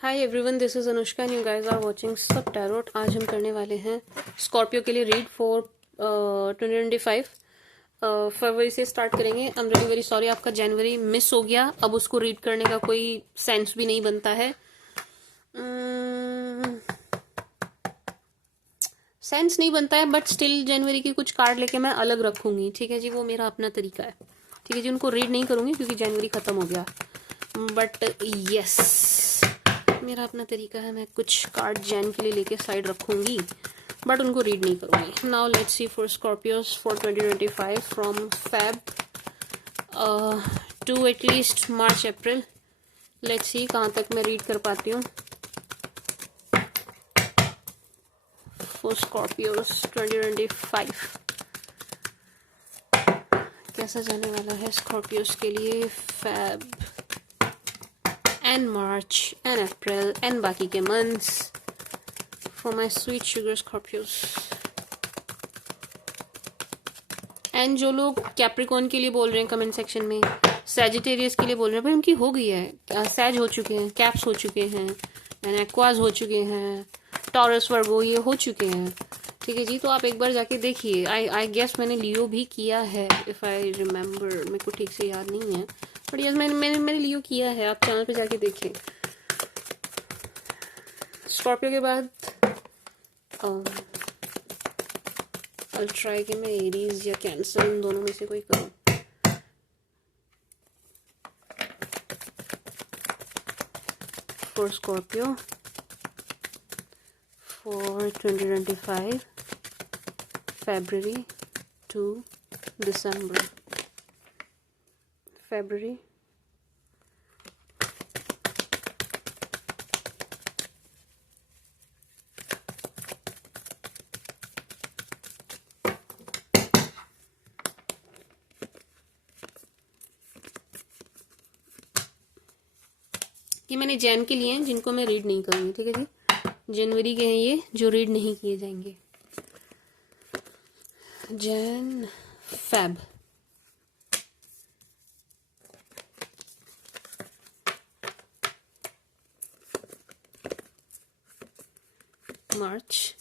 Hi everyone, this is Anushka and you guys are watching सब tarot. आज हम करने वाले हैं स्कॉर्पियो के लिए रीड फॉर 2025। फरवरी से स्टार्ट करेंगे। I am really very sorry, आपका जनवरी मिस हो गया। अब उसको रीड करने का कोई सेंस भी नहीं बनता है। सेंस नहीं बनता है, बट स्टिल जनवरी के कुछ कार्ड लेके मैं अलग रखूंगी। ठीक है जी, वो मेरा अपना तरीका है। ठीक है जी, उनको रीड नहीं करूंगी क्योंकि जनवरी खत्म हो गया। बट यस, मेरा अपना तरीका है। मैं कुछ कार्ड जैन के लिए लेके साइड रखूंगी, बट उनको रीड नहीं करूंगी। Now let's C for Scorpios for 2025 from Feb to at least March April. Let's see कहाँ तक मैं रीड कर पाती हूँ फॉर स्कॉर्पियोस 2025। कैसा जाने वाला है स्कॉर्पियोस के लिए Feb and March and April and बाकी के months for my sweet sugar Scorpios. And जो लोग कैप्रिकॉन के लिए बोल रहे हैं कमेंट सेक्शन में, सैजिटेरियस के लिए बोल रहे हैं, पर उनकी हो गई है। सैज हो चुके हैं, कैप्स हो चुके हैं, एंड एक्वाज हो चुके हैं, टॉरस वर्गो ये हो चुके हैं। ठीक है जी, तो आप एक बार जाके देखिए। आई गेस मैंने लियो भी किया है, इफ़ आई रिमेम्बर। मेरे को ठीक से याद नहीं है, बट यस मैंने लियो किया है। आप चैनल पे जाके देखें। स्कॉर्पियो के बाद I'll try कि मैं एरीज या कैंसर इन दोनों में से कोई करूं। For Scorpio for 2025 February to December। February ये मैंने जैन के लिए हैं, जिनको मैं रीड नहीं करूंगी। ठीक है जी, जनवरी के हैं ये जो रीड नहीं किए जाएंगे। जैन, फेब, मार्च,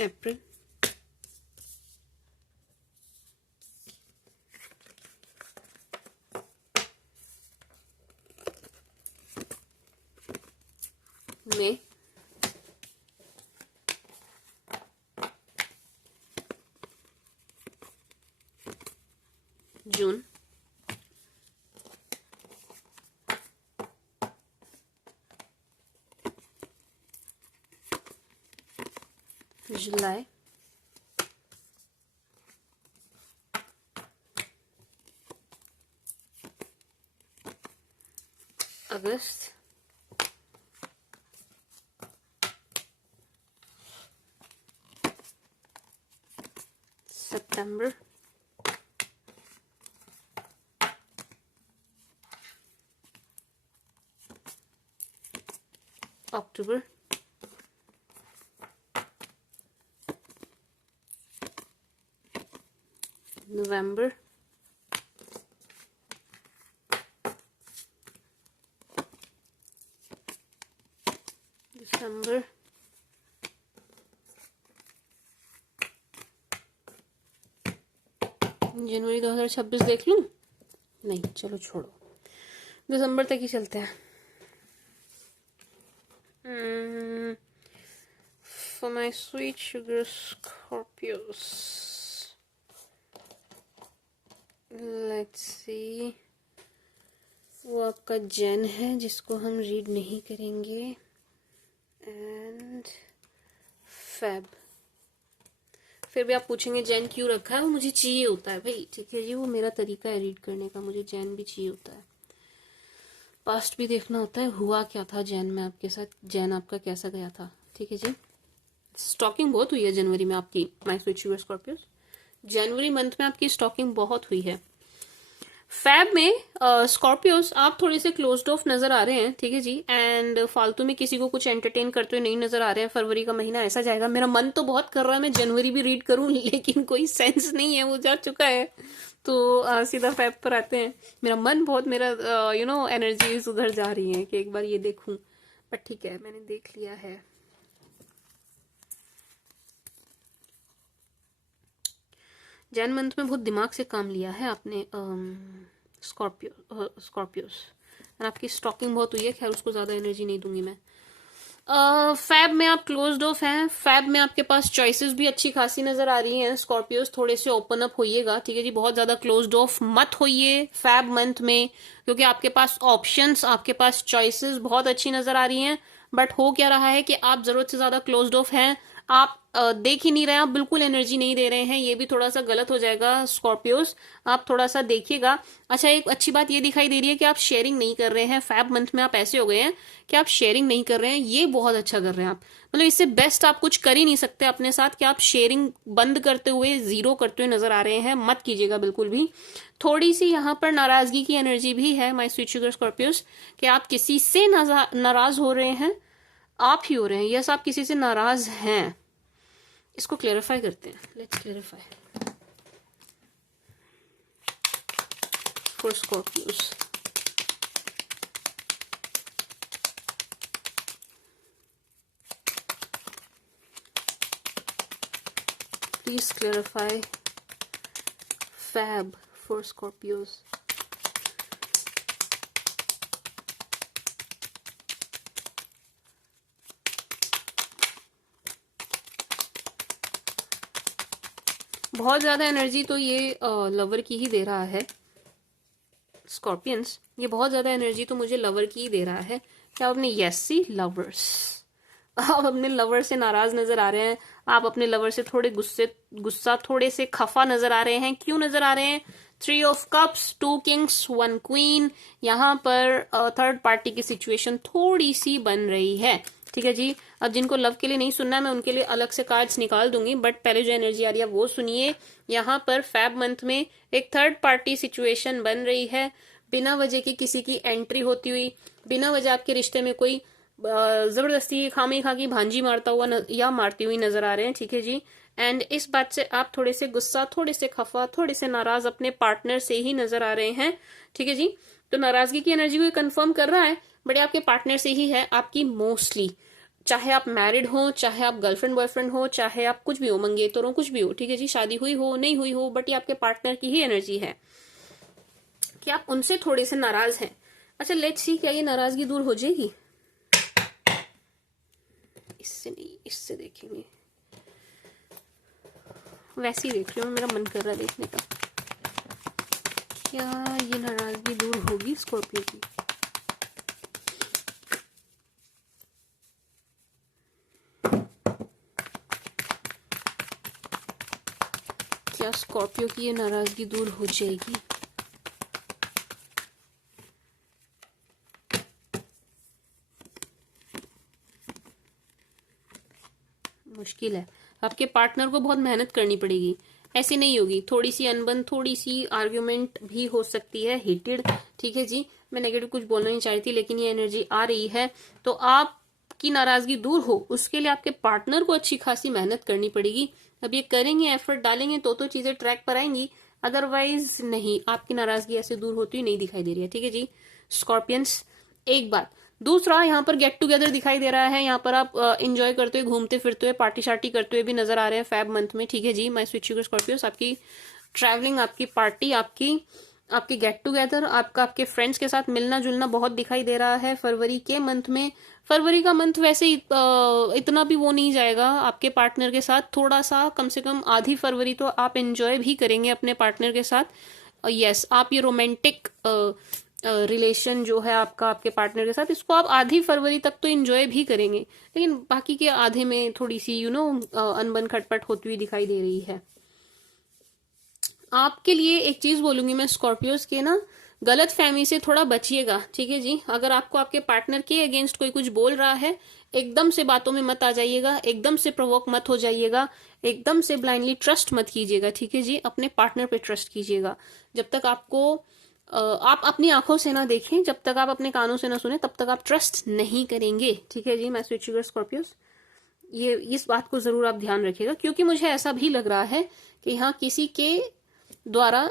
अप्रैल, मई, जून, जुलाई, अगस्त, सितंबर, अक्टूबर, नवंबर, दिसंबर, जनवरी 2026 देख लूं? नहीं, चलो छोड़ो, दिसंबर तक ही चलते हैं। For my sweet sugar Scorpios, let's see। वो आपका जैन है जिसको हम रीड नहीं करेंगे, एंड फेब। फिर भी आप पूछेंगे जैन क्यों रखा है? वो मुझे चाहिए होता है भाई। ठीक है जी, वो मेरा तरीका है रीड करने का। मुझे जैन भी चाहिए होता है, पास्ट भी देखना होता है, हुआ क्या था जैन में आपके साथ, जैन आपका कैसा गया था। ठीक है जी, स्टॉकिंग बहुत हुई है जनवरी में आपकी, my sweet sugar Scorpios. January month में आपकी स्टॉकिंग बहुत हुई है। फैब में स्कॉर्पियोस आप थोड़े से क्लोज्ड ऑफ नजर आ रहे हैं। ठीक है जी, एंड फालतू में किसी को कुछ एंटरटेन करते हुए नहीं नजर आ रहे हैं। फरवरी का महीना ऐसा जाएगा, मेरा मन तो बहुत कर रहा है मैं जनवरी भी रीड करूं, लेकिन कोई सेंस नहीं है, वो जा चुका है। तो सीधा फैब पर आते हैं। मेरा मन बहुत, मेरा एनर्जीज उधर जा रही है कि एक बार ये देखूं, बट ठीक है, मैंने देख लिया है। जैन मंथ में बहुत दिमाग से काम लिया है आपने स्कॉर्पियोस, और आपकी स्टॉकिंग बहुत हुई है। खैर उसको ज्यादा एनर्जी नहीं दूंगी मैं। फैब में आप क्लोज्ड ऑफ हैं। फैब में आपके पास चॉइसेस भी अच्छी खासी नजर आ रही हैं। स्कॉर्पियोस थोड़े से ओपन अप होइएगा, ठीक है जी। बहुत ज्यादा क्लोज्ड ऑफ मत होइए फैब मंथ में, क्योंकि आपके पास ऑप्शंस, आपके पास चॉइसेस बहुत अच्छी नजर आ रही हैं। बट हो क्या रहा है कि आप जरूरत से ज्यादा क्लोज्ड ऑफ हैं। आप देख ही नहीं रहे हैं, आप बिल्कुल एनर्जी नहीं दे रहे हैं। ये भी थोड़ा सा गलत हो जाएगा स्कॉर्पियोस, आप थोड़ा सा देखिएगा। अच्छा, एक अच्छी बात ये दिखाई दे रही है कि आप शेयरिंग नहीं कर रहे हैं। फैब मंथ में आप ऐसे हो गए हैं कि आप शेयरिंग नहीं कर रहे हैं। ये बहुत अच्छा कर रहे हैं आप, मतलब इससे बेस्ट आप कुछ कर ही नहीं सकते अपने साथ कि आप शेयरिंग बंद करते हुए, जीरो करते हुए नजर आ रहे हैं। मत कीजिएगा बिल्कुल भी। थोड़ी सी यहाँ पर नाराजगी की एनर्जी भी है माय स्वीट शुगर स्कॉर्पियोस, कि आप किसी से नाराज हो रहे हैं। आप ही हो रहे हैं, यस, आप किसी से नाराज हैं। इसको क्लेरिफाई करते हैं। Let's clarify for Scorpios. Please clarify Feb for Scorpios. बहुत ज्यादा एनर्जी तो ये लवर की ही दे रहा है स्कॉर्पियंस। ये बहुत ज्यादा एनर्जी तो मुझे लवर की ही दे रहा है। क्या आपने, यस सी लवर्स, आप अपने लवर से नाराज नजर आ रहे हैं। आप अपने लवर से थोड़े गुस्सा, थोड़े से खफा नजर आ रहे हैं। क्यों नजर आ रहे हैं? 3 ऑफ कप्स, 2 किंग्स, 1 क्वीन। यहाँ पर थर्ड पार्टी की सिचुएशन थोड़ी सी बन रही है, ठीक है जी। अब जिनको लव के लिए नहीं सुनना है, मैं उनके लिए अलग से कार्ड्स निकाल दूंगी, बट पहले जो एनर्जी आ रही है वो सुनिए। यहाँ पर फैब मंथ में एक थर्ड पार्टी सिचुएशन बन रही है। बिना वजह की किसी की एंट्री होती हुई, बिना वजह आपके रिश्ते में कोई जबरदस्ती खामी खा की भांजी मारता हुआ या मारती हुई नजर आ रहे हैं, ठीक है जी। एंड इस बात से आप थोड़े से गुस्सा, थोड़े से खफा, थोड़े से नाराज अपने पार्टनर से ही नजर आ रहे हैं, ठीक है जी। तो नाराजगी की एनर्जी को कंफर्म कर रहा है, बट ये आपके पार्टनर से ही है आपकी मोस्टली। चाहे आप मैरिड हो, चाहे आप गर्लफ्रेंड बॉयफ्रेंड हो, चाहे आप कुछ भी हो, मंगेतर हो, कुछ भी हो, ठीक है जी। शादी हुई हो, नहीं हुई हो, बट ये आपके पार्टनर की ही एनर्जी है कि आप उनसे थोड़े से नाराज हैं। अच्छा, लेट्स सी, क्या ये नाराजगी दूर हो जाएगी? इससे नहीं, इससे देखेंगे। वैसे ही देख रही हूँ, मेरा मन कर रहा है देखने का। क्या ये नाराजगी दूर होगी स्कॉर्पियो की? क्या स्कॉर्पियो की ये नाराजगी दूर हो जाएगी? मुश्किल है। आपके पार्टनर को बहुत मेहनत करनी पड़ेगी, ऐसे नहीं होगी। थोड़ी सी अनबन, थोड़ी सी आर्ग्यूमेंट भी हो सकती है, हीटेड, ठीक है जी। मैं नेगेटिव कुछ बोलना नहीं चाहती, लेकिन ये एनर्जी आ रही है। तो आपकी नाराजगी दूर हो, उसके लिए आपके पार्टनर को अच्छी खासी मेहनत करनी पड़ेगी। अब ये करेंगे, एफर्ट डालेंगे, तो चीजें ट्रैक पर आएंगी, अदरवाइज नहीं। आपकी नाराजगी ऐसे दूर होती हुई नहीं दिखाई दे रही है, ठीक है जी स्कॉर्पियंस। एक बात। दूसरा, यहाँ पर गेट टुगेदर दिखाई दे रहा है। यहाँ पर आप एंजॉय करते हुए, घूमते फिरते हुए, पार्टी शार्टी करते हुए भी नजर आ रहे हैं फैब मंथ में, ठीक है जी माय स्वीट शुगर स्कॉर्पियोस। आपकी ट्रैवलिंग, आपकी पार्टी, आपकी गेट टुगेदर, आपके फ्रेंड्स के साथ मिलना जुलना बहुत दिखाई दे रहा है फरवरी के मंथ में। फरवरी का मंथ वैसे ही इतना भी वो नहीं जाएगा आपके पार्टनर के साथ। थोड़ा सा, कम से कम आधी फरवरी तो आप एंजॉय भी करेंगे अपने पार्टनर के साथ। यस, आप ये रोमांटिक रिलेशन जो है आपका आपके पार्टनर के साथ, इसको आप आधी फरवरी तक तो एंजॉय भी करेंगे, लेकिन बाकी के आधे में थोड़ी सी अनबन खटपट होती हुई दिखाई दे रही है। आपके लिए एक चीज बोलूंगी मैं स्कॉर्पियोस के ना, गलत फहमी से थोड़ा बचिएगा, ठीक है जी। अगर आपको आपके पार्टनर के अगेंस्ट कोई कुछ बोल रहा है, एकदम से बातों में मत आ जाइएगा, एकदम से प्रोवोक मत हो जाइएगा, एकदम से ब्लाइंडली ट्रस्ट मत कीजिएगा, ठीक है जी। अपने पार्टनर पे ट्रस्ट कीजिएगा। जब तक आप अपनी आंखों से ना देखें, जब तक आप अपने कानों से ना सुने, तब तक आप ट्रस्ट नहीं करेंगे, ठीक है जी माय स्वीट शुगर स्कॉर्पियोस। इस बात को जरूर आप ध्यान रखिएगा, क्योंकि मुझे ऐसा भी लग रहा है कि यहाँ किसी के द्वारा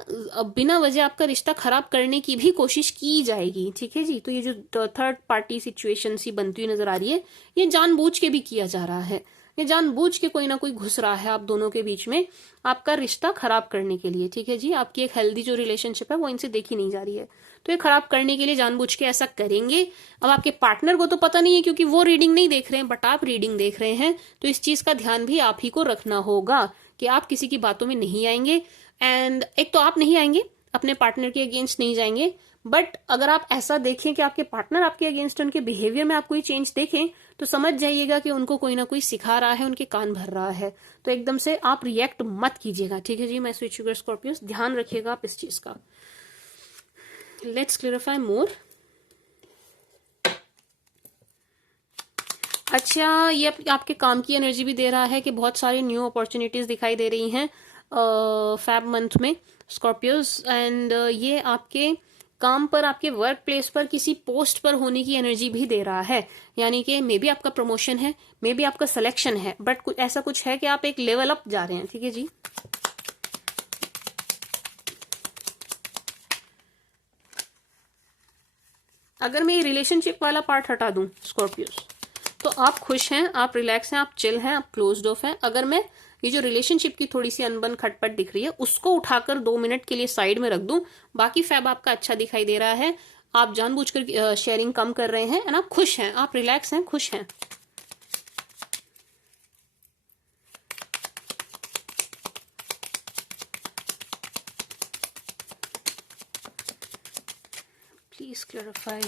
बिना वजह आपका रिश्ता खराब करने की भी कोशिश की जाएगी, ठीक है जी। तो ये जो थर्ड पार्टी सिचुएशन सी बनती हुई नजर आ रही है, ये जानबूझ के भी किया जा रहा है, ये जानबूझ के कोई ना कोई घुस रहा है आप दोनों के बीच में आपका रिश्ता खराब करने के लिए, ठीक है जी। आपकी एक हेल्दी जो रिलेशनशिप है वो इनसे देखी नहीं जा रही है, तो ये खराब करने के लिए जानबूझ के ऐसा करेंगे। अब आपके पार्टनर को तो पता नहीं है क्योंकि वो रीडिंग नहीं देख रहे हैं, बट आप रीडिंग देख रहे हैं, तो इस चीज का ध्यान भी आप ही को रखना होगा कि आप किसी की बातों में नहीं आएंगे। एंड एक तो आप नहीं आएंगे, अपने पार्टनर के अगेंस्ट नहीं जाएंगे, बट अगर आप ऐसा देखें कि आपके पार्टनर आपके अगेंस्ट, उनके बिहेवियर में आप कोई चेंज देखें, तो समझ जाइएगा कि उनको कोई ना कोई सिखा रहा है, उनके कान भर रहा है। तो एकदम से आप रिएक्ट मत कीजिएगा, ठीक है जी। मैं स्वीट शुगर स्कॉर्पियोस, ध्यान रखिएगा आप इस चीज का। लेट्स क्लियरिफाई मोर। अच्छा, ये आपके काम की एनर्जी भी दे रहा है कि बहुत सारी न्यू अपॉर्चुनिटीज दिखाई दे रही हैं फैब मंथ में स्कॉर्पियोस। एंड ये आपके काम पर, आपके वर्क प्लेस पर किसी पोस्ट पर होने की एनर्जी भी दे रहा है, यानी कि मे बी आपका प्रमोशन है, मे बी आपका सिलेक्शन है, बट ऐसा कुछ है कि आप एक लेवल अप जा रहे हैं, ठीक है जी। अगर मैं ये रिलेशनशिप वाला पार्ट हटा दूं स्कॉर्पियोस, तो आप खुश हैं, आप रिलैक्स हैं, आप चिल हैं, आप क्लोज्ड ऑफ हैं। अगर मैं ये जो रिलेशनशिप की थोड़ी सी अनबन खटपट दिख रही है उसको उठाकर 2 मिनट के लिए साइड में रख दूं, बाकी फैब आपका अच्छा दिखाई दे रहा है, आप जानबूझकर शेयरिंग कम कर रहे हैं, एंड आप खुश हैं, आप रिलैक्स हैं, खुश हैं। Please clarify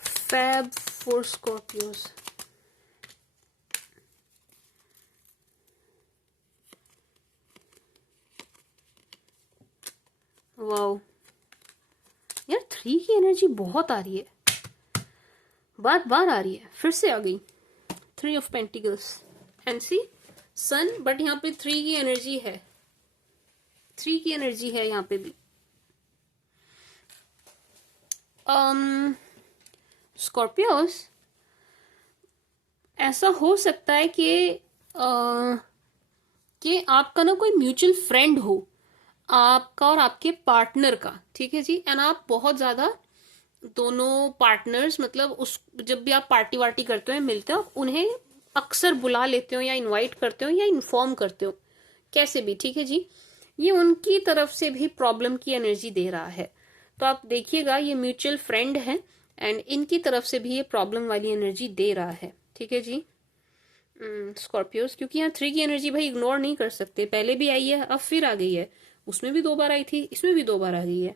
Feb for Scorpios. Wow यार, 3 की एनर्जी बहुत आ रही है, बार बार आ रही है, फिर से आ गई 3 of pentacles and the sun. But यहाँ पे 3 की एनर्जी है, 3 की एनर्जी है यहाँ पे भी। स्कॉर्पियोस, ऐसा हो सकता है कि आपका ना कोई म्यूचुअल फ्रेंड हो, आपका और आपके पार्टनर का, ठीक है जी। एंड आप बहुत ज्यादा दोनों पार्टनर्स, मतलब उस जब भी आप पार्टी वार्टी करते हो, मिलते हो, उन्हें अक्सर बुला लेते हो या इनवाइट करते हो या इन्फॉर्म करते हो, कैसे भी, ठीक है जी। ये उनकी तरफ से भी प्रॉब्लम की एनर्जी दे रहा है, तो आप देखिएगा ये म्यूचुअल फ्रेंड है एंड इनकी तरफ से भी ये प्रॉब्लम वाली एनर्जी दे रहा है, ठीक है जी स्कॉर्पियोस। क्योंकि यहाँ 3 की एनर्जी भाई इग्नोर नहीं कर सकते, पहले भी आई है, अब फिर आ गई है, उसमें भी 2 बार आई थी, इसमें भी 2 बार आ गई है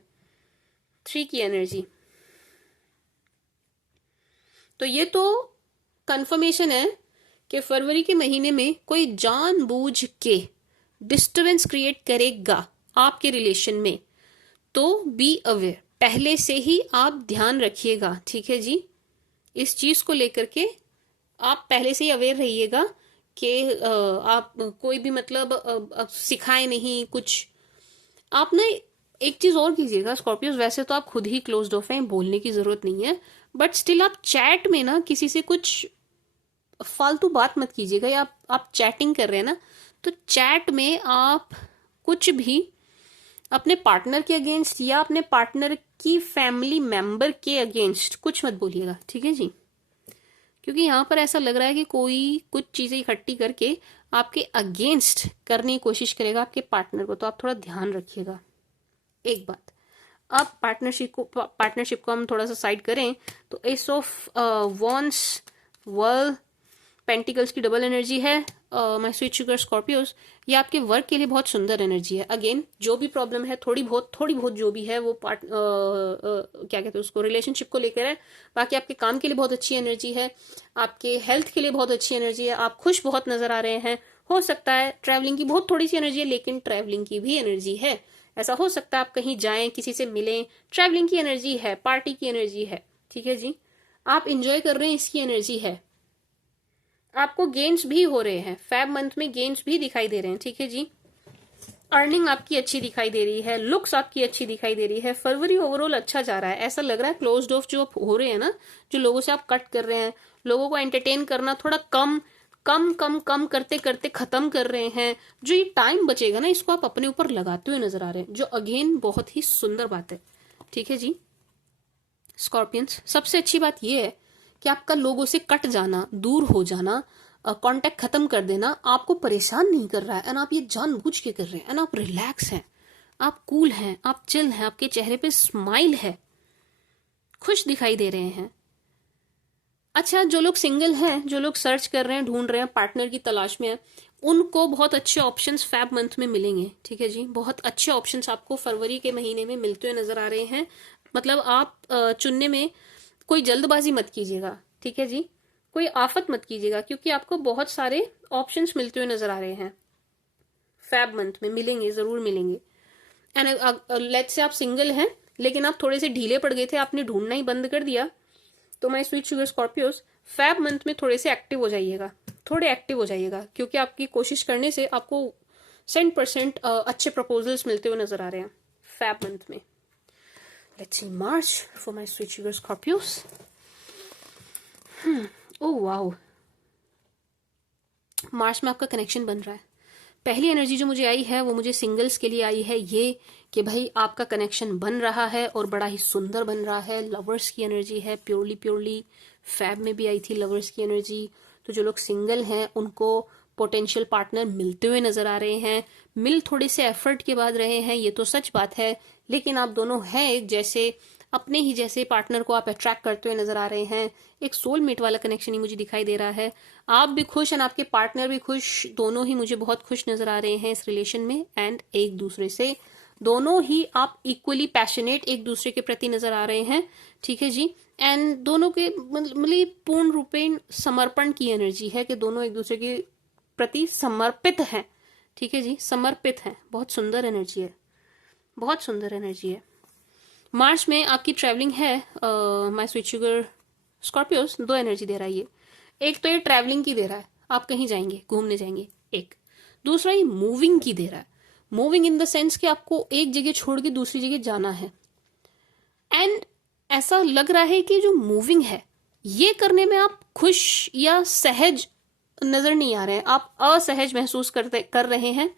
3 की एनर्जी। तो ये तो कंफर्मेशन है कि फरवरी के महीने में कोई जानबूझ के डिस्टरबेंस क्रिएट करेगा आपके रिलेशन में, तो बी अवेयर, पहले से ही आप ध्यान रखिएगा, ठीक है जी। इस चीज को लेकर के आप पहले से ही अवेयर रहिएगा कि आप कोई भी मतलब सिखाए नहीं कुछ। आप ना एक चीज और कीजिएगा स्कॉर्पियोस, वैसे तो आप खुद ही क्लोज्ड ऑफ हैं, बोलने की जरूरत नहीं है, बट स्टिल आप चैट में ना किसी से कुछ फालतू बात मत कीजिएगा। या आप चैटिंग कर रहे हैं ना, तो चैट में आप कुछ भी अपने पार्टनर के अगेंस्ट या अपने पार्टनर की फैमिली मेंबर के अगेंस्ट कुछ मत बोलिएगा, ठीक है जी। क्योंकि यहाँ पर ऐसा लग रहा है कि कोई कुछ चीजें इकट्ठी करके आपके अगेंस्ट करने की कोशिश करेगा आपके पार्टनर को, तो आप थोड़ा ध्यान रखिएगा। एक बात, अब पार्टनरशिप को हम थोड़ा सा साइड करें तो S of wands, world, pentacles की डबल एनर्जी है माय स्वीट शुगर स्कॉर्पियोस। ये आपके वर्क के लिए बहुत सुंदर एनर्जी है। अगेन जो भी प्रॉब्लम है, थोड़ी बहुत जो भी है वो क्या कहते हैं उसको, रिलेशनशिप को लेकर है। बाकी आपके काम के लिए बहुत अच्छी एनर्जी है, आपके हेल्थ के लिए बहुत अच्छी एनर्जी है, आप खुश बहुत नजर आ रहे हैं। हो सकता है ट्रैवलिंग की बहुत थोड़ी सी एनर्जी है, लेकिन ट्रैवलिंग की भी एनर्जी है। ऐसा हो सकता है आप कहीं जाएं, किसी से मिलें, ट्रैवलिंग की एनर्जी है, पार्टी की एनर्जी है, ठीक है जी। आप इंजॉय कर रहे हैं, इसकी एनर्जी है। आपको गेन्स भी हो रहे हैं, फैब मंथ में गेन्स भी दिखाई दे रहे हैं, ठीक है जी। अर्निंग आपकी अच्छी दिखाई दे रही है, लुक्स आपकी अच्छी दिखाई दे रही है। फरवरी ओवरऑल अच्छा जा रहा है। ऐसा लग रहा है क्लोज्ड ऑफ जो हो रहे हैं ना, जो लोगों से आप कट कर रहे हैं, लोगों को एंटरटेन करना थोड़ा कम कम कम कम करते करते खत्म कर रहे हैं। जो ये टाइम बचेगा ना, इसको आप अपने ऊपर लगाते हुए नजर आ रहे हैं, जो अगेन बहुत ही सुंदर बात है। ठीक है जी स्कॉर्पियंस, सबसे अच्छी बात यह है कि आपका लोगों से कट जाना, दूर हो जाना, कांटेक्ट खत्म कर देना आपको परेशान नहीं कर रहा है, एंड आप ये जानबूझ के कर रहे हैं, एंड आप रिलैक्स हैं, आप कूल हैं, आप चिल हैं, आपके चेहरे पे स्माइल है, खुश दिखाई दे रहे हैं। अच्छा, जो लोग सिंगल हैं, जो लोग सर्च कर रहे हैं, ढूंढ रहे हैं, पार्टनर की तलाश में है, उनको बहुत अच्छे ऑप्शंस फैब मंथ में मिलेंगे। ठीक है जी, बहुत अच्छे ऑप्शंस आपको फरवरी के महीने में मिलते हुए नजर आ रहे हैं। मतलब आप चुनने में कोई जल्दबाजी मत कीजिएगा। ठीक है जी, कोई आफत मत कीजिएगा, क्योंकि आपको बहुत सारे ऑप्शंस मिलते हुए नजर आ रहे हैं फैब मंथ में, मिलेंगे, जरूर मिलेंगे। एंड लेट्स से आप सिंगल हैं लेकिन आप थोड़े से ढीले पड़ गए थे, आपने ढूंढना ही बंद कर दिया, तो my sweet sugar Scorpios, Feb month में थोड़े से एक्टिव हो जाइएगा, थोड़े एक्टिव हो जाइएगा, क्योंकि आपकी कोशिश करने से आपको 100% अच्छे प्रपोजल्स मिलते हुए नजर आ रहे हैं फैब मंथ में। Let's see March for my sweet sugar Scorpios. Oh wow, March में आपका कनेक्शन बन रहा है। पहली एनर्जी जो मुझे आई है वो मुझे सिंगल्स के लिए आई है, ये कि भाई आपका कनेक्शन बन रहा है और बड़ा ही सुंदर बन रहा है। लवर्स की एनर्जी है, प्योरली प्योरली। फैब में भी आई थी लवर्स की एनर्जी। तो जो लोग सिंगल हैं उनको पोटेंशियल पार्टनर मिलते हुए नजर आ रहे हैं। मिल थोड़े से एफर्ट के बाद रहे हैं, ये तो सच बात है, लेकिन आप दोनों हैं एक जैसे, अपने ही जैसे पार्टनर को आप अट्रैक्ट करते हुए नजर आ रहे हैं। एक सोलमेट वाला कनेक्शन ही मुझे दिखाई दे रहा है। आप भी खुश एंड आपके पार्टनर भी खुश, दोनों ही मुझे बहुत खुश नजर आ रहे हैं इस रिलेशन में, एंड एक दूसरे से दोनों ही आप इक्वली पैशनेट एक दूसरे के प्रति नजर आ रहे हैं। ठीक है जी, एंड दोनों के मतलब पूर्ण रूपेण समर्पण की एनर्जी है कि दोनों एक दूसरे के प्रति समर्पित हैं। ठीक है जी, समर्पित हैं। बहुत सुंदर एनर्जी है, बहुत सुंदर एनर्जी है। मार्च में आपकी ट्रैवलिंग है माय स्वीट शुगर स्कॉर्पियोस, दो एनर्जी दे रहा है ये। एक तो ये ट्रैवलिंग की दे रहा है, आप कहीं जाएंगे, घूमने जाएंगे, एक। दूसरा ये मूविंग की दे रहा है, मूविंग इन द सेंस कि आपको एक जगह छोड़ के दूसरी जगह जाना है। एंड ऐसा लग रहा है कि जो मूविंग है ये करने में आप खुश या सहज नजर नहीं आ रहे हैं, आप असहज महसूस कर रहे हैं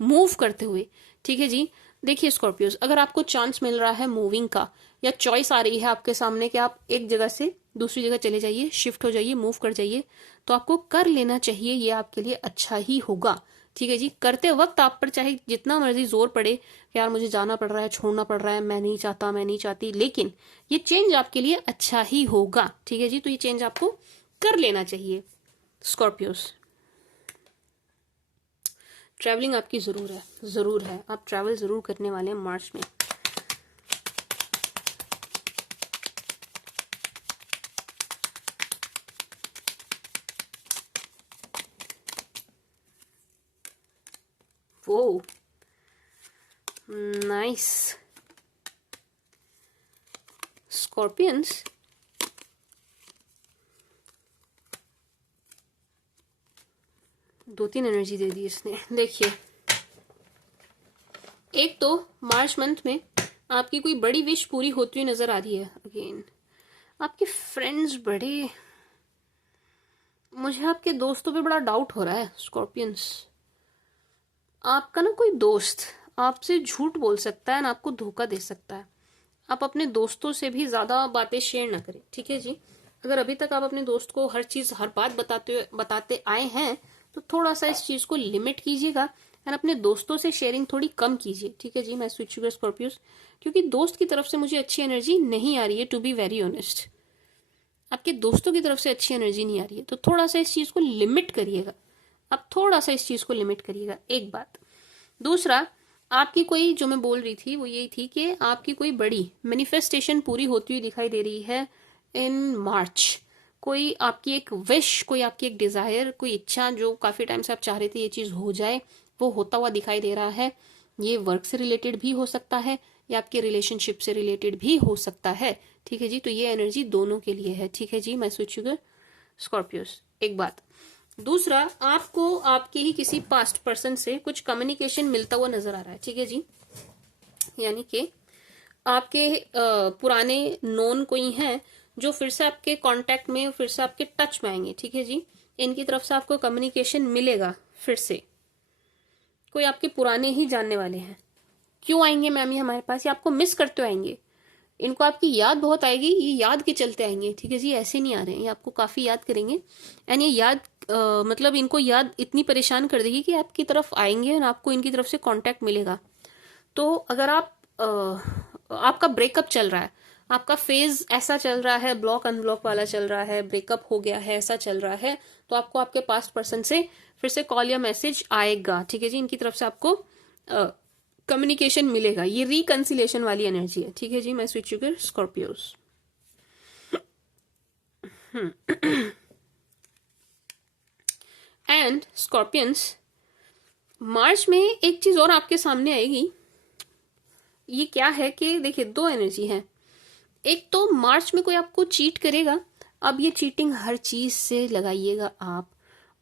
मूव करते हुए। ठीक है जी, देखिए स्कॉर्पियोस, अगर आपको चांस मिल रहा है मूविंग का, या चॉइस आ रही है आपके सामने कि आप एक जगह से दूसरी जगह चले जाइए, शिफ्ट हो जाइए, मूव कर जाइए, तो आपको कर लेना चाहिए, ये आपके लिए अच्छा ही होगा। ठीक है जी, करते वक्त आप पर चाहे जितना मर्जी जोर पड़े कि यार मुझे जाना पड़ रहा है, छोड़ना पड़ रहा है, मैं नहीं चाहता, मैं नहीं चाहती, लेकिन ये चेंज आपके लिए अच्छा ही होगा। ठीक है जी, तो ये चेंज आपको कर लेना चाहिए स्कॉर्पियोस। ट्रैवलिंग आपकी जरूर है, जरूर है, आप ट्रैवल जरूर करने वाले हैं मार्च में। वो नाइस स्कॉर्पियंस, दो तीन एनर्जी दे दी इसने। देखिए, एक तो मार्च मंथ में आपकी कोई बड़ी विश पूरी होती हुई नजर आ रही है। अगेन आपके फ्रेंड्स बड़े, मुझे आपके दोस्तों पे बड़ा डाउट हो रहा है स्कॉर्पियंस। आपका ना कोई दोस्त आपसे झूठ बोल सकता है ना, आपको धोखा दे सकता है। आप अपने दोस्तों से भी ज्यादा बातें शेयर ना करें। ठीक है जी, अगर अभी तक आप अपने दोस्त को हर चीज हर बात बताते आए हैं तो थोड़ा सा इस चीज को लिमिट कीजिएगा, एंड अपने दोस्तों से शेयरिंग थोड़ी कम कीजिए। ठीक है जी, मैं स्वीट शुगर स्कॉर्पियोस, क्योंकि दोस्त की तरफ से मुझे अच्छी एनर्जी नहीं आ रही है, टू बी वेरी ऑनेस्ट। आपके दोस्तों की तरफ से अच्छी एनर्जी नहीं आ रही है, तो थोड़ा सा इस चीज को लिमिट करिएगा। आप थोड़ा सा इस चीज को लिमिट करिएगा, एक बात। दूसरा, आपकी कोई, जो मैं बोल रही थी वो यही थी कि आपकी कोई बड़ी मैनिफेस्टेशन पूरी होती हुई दिखाई दे रही है इन मार्च। कोई आपकी एक विश, कोई आपकी एक डिजायर, कोई इच्छा जो काफी टाइम से आप चाह रहे थे ये चीज हो जाए, वो होता हुआ दिखाई दे रहा है। ये वर्क से रिलेटेड भी हो सकता है या आपके रिलेशनशिप से रिलेटेड भी हो सकता है। ठीक है जी, तो ये एनर्जी दोनों के लिए है। ठीक है जी, मैं स्वीट शुगर स्कॉर्पियोस, एक बात। दूसरा, आपको आपके ही किसी पास्ट पर्सन से कुछ कम्युनिकेशन मिलता हुआ नजर आ रहा है। ठीक है जी, यानी कि आपके पुराने नोन कोई हैं जो फिर से आपके कांटेक्ट में, फिर से आपके टच में आएंगे। ठीक है जी, इनकी तरफ से आपको कम्युनिकेशन मिलेगा फिर से। कोई आपके पुराने ही जानने वाले हैं। क्यों आएंगे मैम ये हमारे पास? ये आपको मिस करते हुए आएंगे। इनको आपकी याद बहुत आएगी, ये याद के चलते आएंगे, ठीक है जी, ऐसे नहीं आ रहे हैं, ये आपको काफ़ी याद करेंगे। एंड ये याद मतलब इनको याद इतनी परेशान कर देगी कि आपकी तरफ आएंगे और आपको इनकी तरफ से कांटेक्ट मिलेगा। तो अगर आप आपका ब्रेकअप चल रहा है, आपका फेज ऐसा चल रहा है, ब्लॉक अनब्लॉक वाला चल रहा है, ब्रेकअप हो गया है, ऐसा चल रहा है, तो आपको आपके पास्ट पर्सन से फिर से कॉल या मैसेज आएगा, ठीक है जी, इनकी तरफ से आपको कम्युनिकेशन मिलेगा। ये रिकंसिलेशन वाली एनर्जी है, ठीक है जी। मैं sweet sugar Scorpios. And Scorpions, March में एक चीज और आपके सामने आएगी। ये क्या है कि देखिए, दो एनर्जी है। एक तो मार्च में कोई आपको चीट करेगा। अब ये चीटिंग हर चीज से लगाइएगा, आप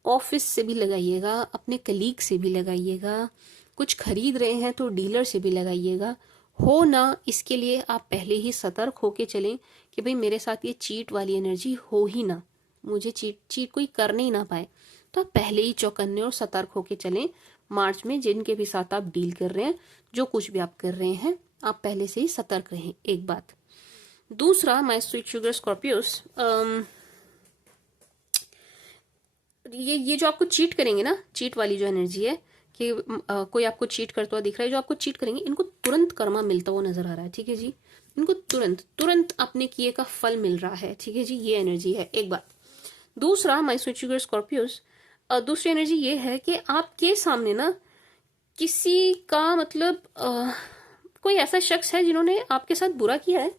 ऑफिस से भी लगाइएगा, अपने कलीग से भी लगाइएगा, कुछ खरीद रहे हैं तो डीलर से भी लगाइएगा। हो ना, इसके लिए आप पहले ही सतर्क होके चलें कि भाई मेरे साथ ये चीट वाली एनर्जी हो ही ना, मुझे चीट कोई करने ही ना पाए। तो आप पहले ही चौकन्ने और सतर्क होके चलें। मार्च में जिनके भी साथ आप डील कर रहे हैं, जो कुछ भी आप कर रहे हैं, आप पहले से ही सतर्क रहें, एक बात। दूसरा, माय स्वीट शुगर स्कॉर्पियोस, ये जो आपको चीट करेंगे ना, चीट वाली जो एनर्जी है कि कोई आपको चीट करता हुआ दिख रहा है, जो आपको चीट करेंगे इनको तुरंत कर्मा मिलता हुआ नजर आ रहा है, ठीक है जी। इनको तुरंत अपने किए का फल मिल रहा है, ठीक है जी, ये एनर्जी है, एक बात। दूसरा, माय स्वीट शुगर स्कॉर्पियोस, दूसरी एनर्जी ये है कि आपके सामने ना किसी का मतलब कोई ऐसा शख्स है जिन्होंने आपके साथ बुरा किया है,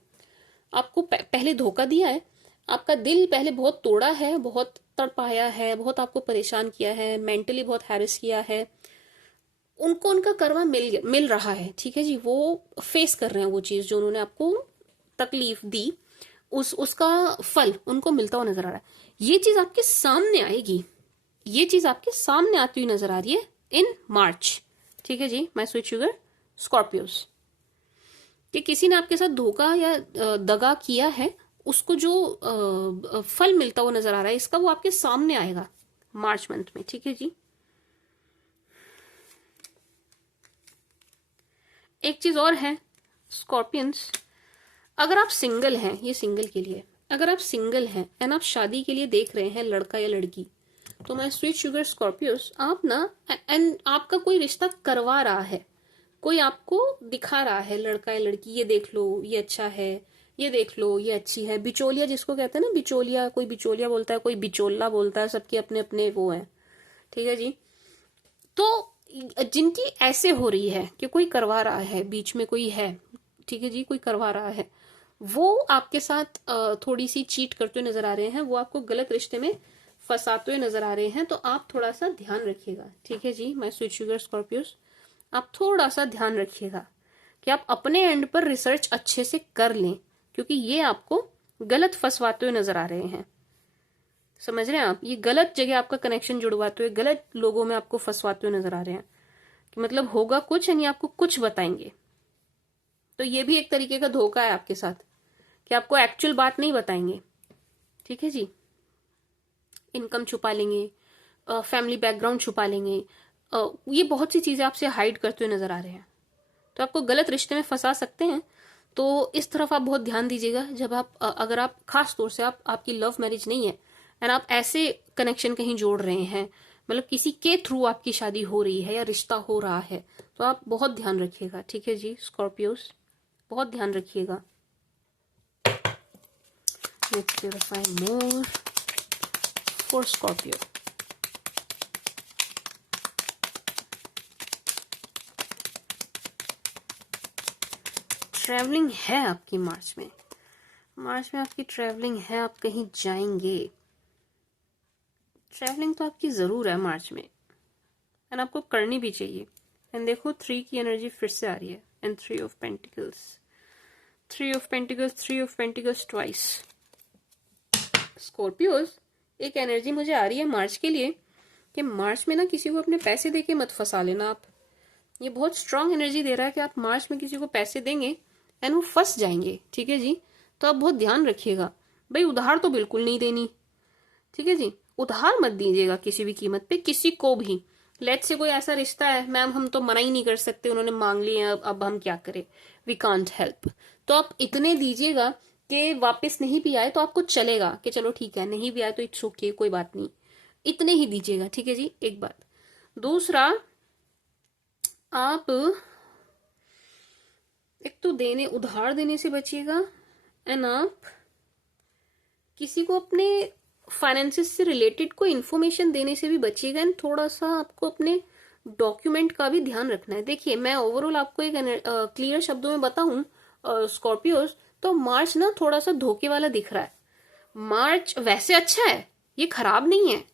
आपको पहले धोखा दिया है, आपका दिल पहले बहुत तोड़ा है, बहुत तड़पाया है, बहुत आपको परेशान किया है, मेंटली बहुत हैरेस किया है। उनको उनका कर्मा मिल रहा है, ठीक है जी। वो फेस कर रहे हैं वो चीज जो उन्होंने आपको तकलीफ दी, उसका फल उनको मिलता हुआ नजर आ रहा है। ये चीज आपके सामने आएगी, ये चीज आपके सामने आती हुई नजर आ रही है इन मार्च, ठीक है जी। माय स्वीट शुगर स्कॉर्पियोस, कि किसी ने आपके साथ धोखा या दगा किया है, उसको जो फल मिलता हुआ नजर आ रहा है इसका, वो आपके सामने आएगा मार्च मंथ में, ठीक है जी। एक चीज और है स्कॉर्पियंस, अगर आप सिंगल हैं, ये सिंगल के लिए, अगर आप सिंगल हैं एंड आप शादी के लिए देख रहे हैं लड़का या लड़की, तो मैं स्वीट शुगर स्कॉर्पियोस, आप ना एंड आपका कोई रिश्ता करवा रहा है, कोई आपको दिखा रहा है लड़का या लड़की, ये देख लो ये अच्छा है, ये देख लो ये अच्छी है, बिचौलिया जिसको कहते हैं ना, बिचौलिया, कोई बिचौलिया बोलता है, कोई बिचौला बोलता है, सबके अपने अपने वो है, ठीक है जी। तो जिनकी ऐसे हो रही है कि कोई करवा रहा है, बीच में कोई है, ठीक है जी, कोई करवा रहा है, वो आपके साथ थोड़ी सी चीट करते हुए नजर आ रहे हैं, वो आपको गलत रिश्ते में फंसाते हुए नजर आ रहे हैं, तो आप थोड़ा सा ध्यान रखिएगा, ठीक है जी। माय स्वीट शुगर स्कॉर्पियोस, आप थोड़ा सा ध्यान रखिएगा कि आप अपने एंड पर रिसर्च अच्छे से कर लें, क्योंकि ये आपको गलत फंसवाते हुए नजर आ रहे हैं, समझ रहे हैं आप, ये गलत जगह आपका कनेक्शन जुड़वाते हुए, गलत लोगों में आपको फंसवाते हुए नजर आ रहे हैं, कि मतलब होगा कुछ यानी आपको कुछ बताएंगे। तो ये भी एक तरीके का धोखा है आपके साथ, कि आपको एक्चुअल बात नहीं बताएंगे, ठीक है जी। इनकम छुपा लेंगे, फैमिली बैकग्राउंड छुपा लेंगे, ये बहुत सी चीजें आपसे हाइड करते हुए नजर आ रहे हैं, तो आपको गलत रिश्ते में फंसा सकते हैं। तो इस तरफ आप बहुत ध्यान दीजिएगा, जब आप अगर आप खास तौर से आपकी लव मैरिज नहीं है एंड आप ऐसे कनेक्शन कहीं जोड़ रहे हैं, मतलब किसी के थ्रू आपकी शादी हो रही है या रिश्ता हो रहा है, तो आप बहुत ध्यान रखिएगा, ठीक है जी स्कॉर्पियोस, बहुत ध्यान रखिएगा। Let's purify more for Scorpio. Travelling है आपकी मार्च में, मार्च में आपकी ट्रैवलिंग है, आप कहीं जाएंगे, ट्रैवलिंग तो आपकी जरूर है मार्च में, एंड आपको करनी भी चाहिए। एंड देखो 3 की एनर्जी फिर से आ रही है, and 3 of pentacles, 3 of pentacles, 3 of pentacles twice. Scorpios, एक एनर्जी मुझे आ रही है मार्च के लिए कि मार्च में ना किसी को अपने पैसे देके मत फंसा लेना आप। ये बहुत स्ट्रांग एनर्जी दे रहा है कि आप मार्च में किसी को पैसे देंगे एंड वो फंस जाएंगे, ठीक है जी। तो आप बहुत ध्यान रखिएगा, भाई उधार तो बिल्कुल नहीं देनी, ठीक है जी। उधार मत दीजिएगा किसी भी कीमत पे किसी को भी। लेट्स से कोई ऐसा रिश्ता है, मैम हम तो मना ही नहीं कर सकते, उन्होंने मांग लिया, अब हम क्या करें, वी कांट हेल्प, तो आप इतने दीजिएगा कि वापस नहीं भी आए तो आपको चलेगा कि चलो ठीक है, नहीं भी आए तो इट्स ओके, कोई बात नहीं, इतने ही दीजिएगा, ठीक है जी। एक बात। दूसरा, आप एक तो उधार देने से बचिएगा, एंड आप किसी को अपने फाइनेंसिस से रिलेटेड कोई इन्फॉर्मेशन देने से भी बचिएगा, एंड थोड़ा सा आपको अपने डॉक्यूमेंट का भी ध्यान रखना है। देखिए, मैं ओवरऑल आपको एक क्लियर शब्दों में बताऊं, स्कॉर्पियोज, तो मार्च ना थोड़ा सा धोखे वाला दिख रहा है। मार्च वैसे अच्छा है, ये खराब नहीं है,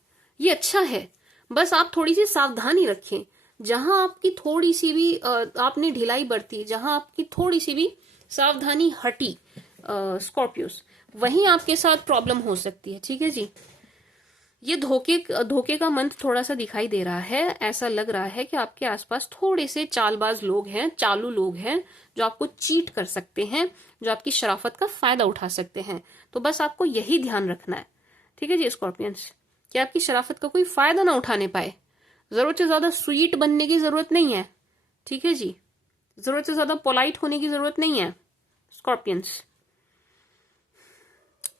ये अच्छा है, बस आप थोड़ी सी सावधानी रखें। जहां आपकी थोड़ी सी भी आपने ढिलाई बरती, जहां आपकी थोड़ी सी भी सावधानी हटी स्कॉर्पियोज, वहीं आपके साथ प्रॉब्लम हो सकती है, ठीक है जी। ये धोखे का मंत्र थोड़ा सा दिखाई दे रहा है। ऐसा लग रहा है कि आपके आसपास थोड़े से चालबाज लोग हैं, चालू लोग हैं, जो आपको चीट कर सकते हैं, जो आपकी शराफत का फायदा उठा सकते हैं। तो बस आपको यही ध्यान रखना है, ठीक है जी स्कॉर्पियंस, कि आपकी शराफत का कोई फायदा ना उठाने पाए। जरूरत से ज्यादा स्वीट बनने की जरूरत नहीं है, ठीक है जी। जरूरत से ज्यादा पोलाइट होने की जरूरत नहीं है स्कॉर्पियंस।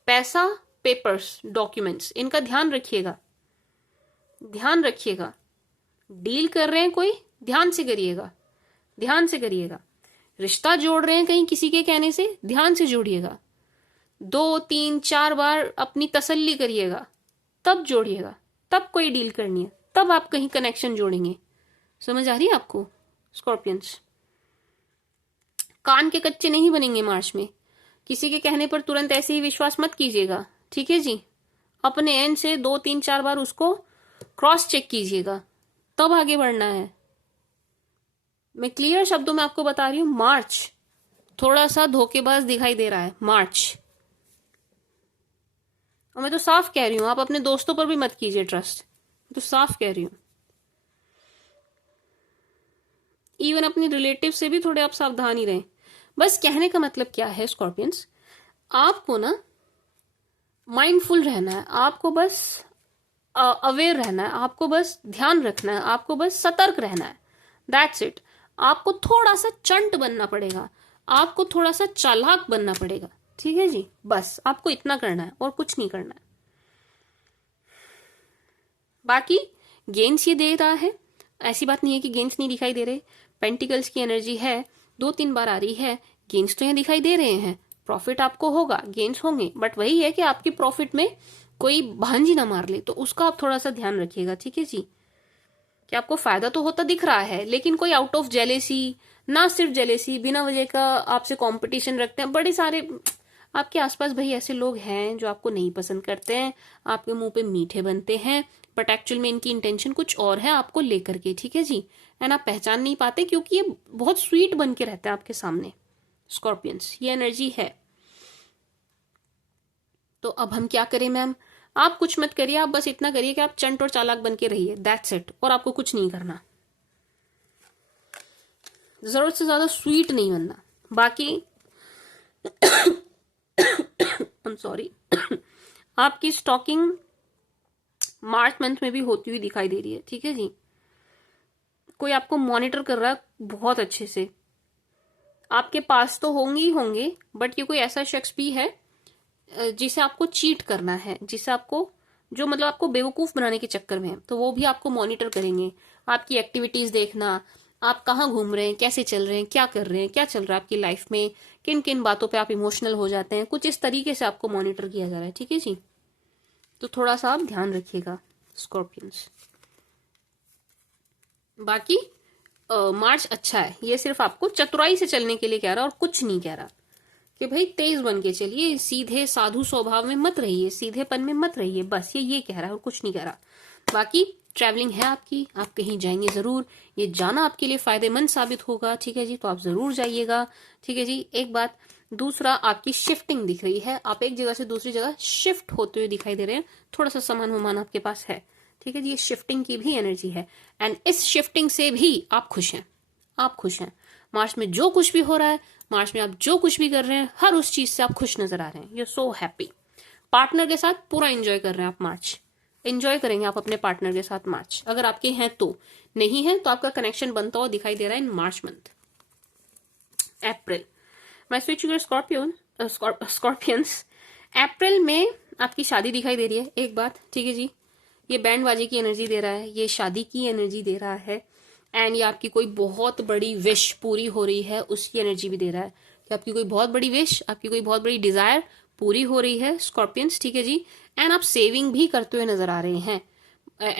पैसा, पेपर्स, डॉक्यूमेंट्स, इनका ध्यान रखिएगा, ध्यान रखिएगा। डील कर रहे हैं कोई, ध्यान से करिएगा, ध्यान से करिएगा। रिश्ता जोड़ रहे हैं कहीं किसी के कहने से, ध्यान से जोड़िएगा। 2, 3, 4 बार अपनी तसल्ली करिएगा, तब जोड़िएगा, तब कोई डील करनी है, तब आप कहीं कनेक्शन जोड़ेंगे। समझ आ रही है आपको स्कॉर्पियंस? कान के कच्चे नहीं बनेंगे मार्च में। किसी के कहने पर तुरंत ऐसे ही विश्वास मत कीजिएगा, ठीक है जी। अपने एंड से 2, 3, 4 बार उसको क्रॉस चेक कीजिएगा, तब आगे बढ़ना है। मैं क्लियर शब्दों में आपको बता रही हूं, मार्च थोड़ा सा धोखेबाज दिखाई दे रहा है, मार्च। और मैं तो साफ कह रही हूं, आप अपने दोस्तों पर भी मत कीजिए ट्रस्ट, तो साफ कह रही हूं। इवन अपने रिलेटिव से भी थोड़े आप सावधान ही रहें। बस कहने का मतलब क्या है स्कॉर्पियंस, आपको ना माइंडफुल रहना है, आपको बस अवेयर रहना है, आपको बस ध्यान रखना है, आपको बस सतर्क रहना है, दैट्स इट। आपको थोड़ा सा चंट बनना पड़ेगा, आपको थोड़ा सा चालाक बनना पड़ेगा, ठीक है जी। बस आपको इतना करना है और कुछ नहीं करना है। बाकी गेंस ये दे रहा है, ऐसी बात नहीं है कि गेंस नहीं दिखाई दे रहे। पेंटिकल्स की एनर्जी है, 2-3 बार आ रही है, गेंस तो यहाँ दिखाई दे रहे हैं। प्रॉफिट आपको होगा, गेंस होंगे, बट वही है कि आपकी प्रॉफिट में कोई भांजी ना मार ले, तो उसका आप थोड़ा सा ध्यान रखिएगा, ठीक है जी। कि आपको फायदा तो होता दिख रहा है, लेकिन कोई आउट ऑफ जेलेसी, ना सिर्फ जेलेसी, बिना वजह का आपसे कंपटीशन रखते हैं। बड़े सारे आपके आसपास भाई ऐसे लोग हैं जो आपको नहीं पसंद करते हैं, आपके मुंह पे मीठे बनते हैं, बट एक्चुअल में इनकी इंटेंशन कुछ और है आपको लेकर के, ठीक है जी। एंड आप पहचान नहीं पाते क्योंकि ये बहुत स्वीट बन के रहते हैं आपके सामने स्कॉर्पियंस, ये एनर्जी है। तो अब हम क्या करें मैम? आप कुछ मत करिए, आप बस इतना करिए कि आप चंट और चालाक बन के रहिए, दैट्स इट। और आपको कुछ नहीं करना, जरूरत से ज्यादा स्वीट नहीं बनना। बाकी आई एम सॉरी आपकी स्टॉकिंग मार्च मंथ में भी होती हुई दिखाई दे रही है, ठीक है जी। कोई आपको मॉनिटर कर रहा है बहुत अच्छे से, आपके पास तो होंगे ही होंगे, बट ये कोई ऐसा शख्स भी है जिसे आपको चीट करना है, जिसे आपको, जो मतलब आपको बेवकूफ बनाने के चक्कर में है, तो वो भी आपको मॉनिटर करेंगे। आपकी एक्टिविटीज देखना, आप कहाँ घूम रहे हैं, कैसे चल रहे हैं, क्या कर रहे हैं, क्या चल रहा है आपकी लाइफ में, किन किन बातों पे आप इमोशनल हो जाते हैं, कुछ इस तरीके से आपको मॉनिटर किया जा रहा है, ठीक है जी। तो थोड़ा सा आप ध्यान रखिएगा स्कॉर्पियंस। बाकी मार्च अच्छा है, ये सिर्फ आपको चतुराई से चलने के लिए कह रहा है और कुछ नहीं कह रहा कि भाई तेज बन के चलिए, सीधे साधु स्वभाव में मत रहिए, सीधेपन में मत रहिए, बस ये कह रहा है और कुछ नहीं कह रहा। बाकी ट्रैवलिंग है आपकी, आप कहीं जाएंगे जरूर, ये जाना आपके लिए फायदेमंद साबित होगा, ठीक है जी। तो आप जरूर जाइएगा, ठीक है जी। एक बात। दूसरा, आपकी शिफ्टिंग दिख रही है, आप एक जगह से दूसरी जगह शिफ्ट होते हुए दिखाई दे रहे हैं, थोड़ा सा सामान वामान आपके पास है, ठीक है जी। ये शिफ्टिंग की भी एनर्जी है, एंड इस शिफ्टिंग से भी आप खुश हैं, आप खुश हैं। मार्च में जो कुछ भी हो रहा है, मार्च में आप जो कुछ भी कर रहे हैं, हर उस चीज से आप खुश नजर आ रहे हैं, यू सो हैप्पी। पार्टनर के साथ पूरा एंजॉय कर रहे हैं आप मार्च, एंजॉय करेंगे आप अपने पार्टनर के साथ मार्च, अगर आपके हैं तो। नहीं है तो आपका कनेक्शन बनता हुआ दिखाई दे रहा है in March month. April, my sweet sugar Scorpions, April में आपकी शादी दिखाई दे रही है। एक बात, ठीक है जी, ये बैंड बाजी की एनर्जी दे रहा है, ये शादी की एनर्जी दे रहा है, एंड ये आपकी कोई बहुत बड़ी विश पूरी हो रही है उसकी एनर्जी भी दे रहा है कि आपकी कोई बहुत बड़ी विश, आपकी कोई बहुत बड़ी डिजायर पूरी हो रही है स्कॉर्पियंस, ठीक है जी। एंड आप सेविंग भी करते हुए नजर आ रहे हैं।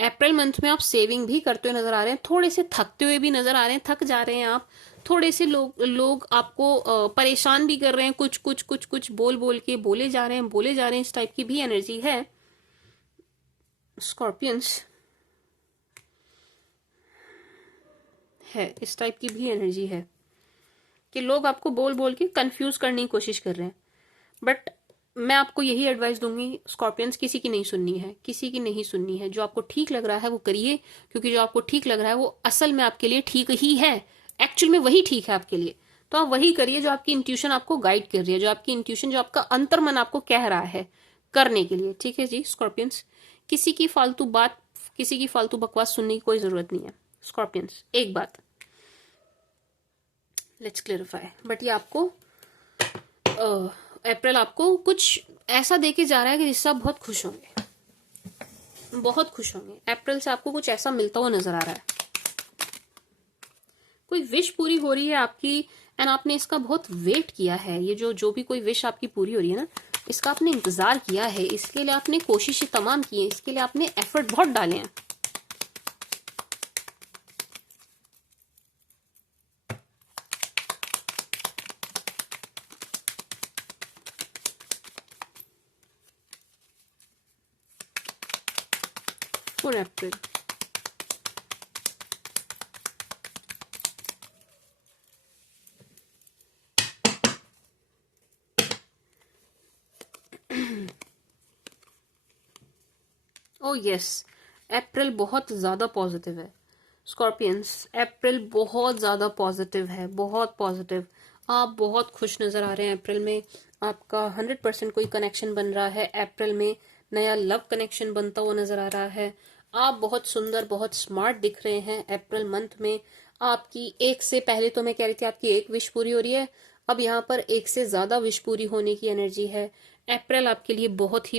अप्रैल मंथ में आप सेविंग भी करते हुए नजर आ रहे हैं, थोड़े से थकते हुए भी नजर आ रहे हैं, थक जा रहे हैं आप। थोड़े से लोग आपको परेशान भी कर रहे हैं, कुछ कुछ कुछ कुछ बोल बोल के बोले जा रहे हैं, बोले जा रहे हैं, इस टाइप की भी एनर्जी है स्कॉर्पियंस, है इस टाइप की भी एनर्जी है कि लोग आपको बोल बोल के कंफ्यूज करने की कोशिश कर रहे हैं। बट मैं आपको यही एडवाइस दूंगी स्कॉर्पियंस, किसी की नहीं सुननी है, किसी की नहीं सुननी है। जो आपको ठीक लग रहा है वो करिए, क्योंकि जो आपको ठीक लग रहा है वो असल में आपके लिए ठीक ही है, एक्चुअल में वही ठीक है आपके लिए। तो आप वही करिए जो आपकी इंट्यूशन आपको गाइड कर रही है, जो आपकी इंट्यूशन, जो आपका अंतर्मन आपको कह रहा है करने के लिए, ठीक है जी स्कॉर्पियंस। किसी की फालतू बात, किसी की फालतू बकवास सुनने की कोई जरूरत नहीं है स्कॉर्पियंस। एक बात लेट्स क्लेरिफाई, बट ये आपको अप्रैल आपको कुछ ऐसा देके जा रहा है कि जिससे आप बहुत खुश होंगे, बहुत खुश होंगे। अप्रैल से आपको कुछ ऐसा मिलता हुआ नजर आ रहा है, कोई विश पूरी हो रही है आपकी, एंड आपने इसका बहुत वेट किया है। ये जो भी कोई विश आपकी पूरी हो रही है ना, इसका आपने इंतजार किया है, इसके लिए आपने कोशिशें तमाम की है, इसके लिए आपने एफर्ट बहुत डाले हैं। फॉर अप्रैल, ओ यस, अप्रैल बहुत ज्यादा पॉजिटिव है स्कॉर्पियंस। अप्रैल बहुत ज्यादा पॉजिटिव है, बहुत पॉजिटिव। आप बहुत खुश नजर आ रहे हैं अप्रैल में। आपका 100% कोई कनेक्शन बन रहा है अप्रैल में, नया लव कनेक्शन बनता हुआ नजर आ रहा है। आप बहुत सुंदर, बहुत स्मार्ट दिख रहे हैं अप्रैल मंथ में। आपकी एक से, पहले तो मैं कह रही थी आपकी एक विश पूरी हो रही है, अब यहाँ पर एक से ज्यादा विश पूरी होने की एनर्जी है। अप्रैल आपके लिए बहुत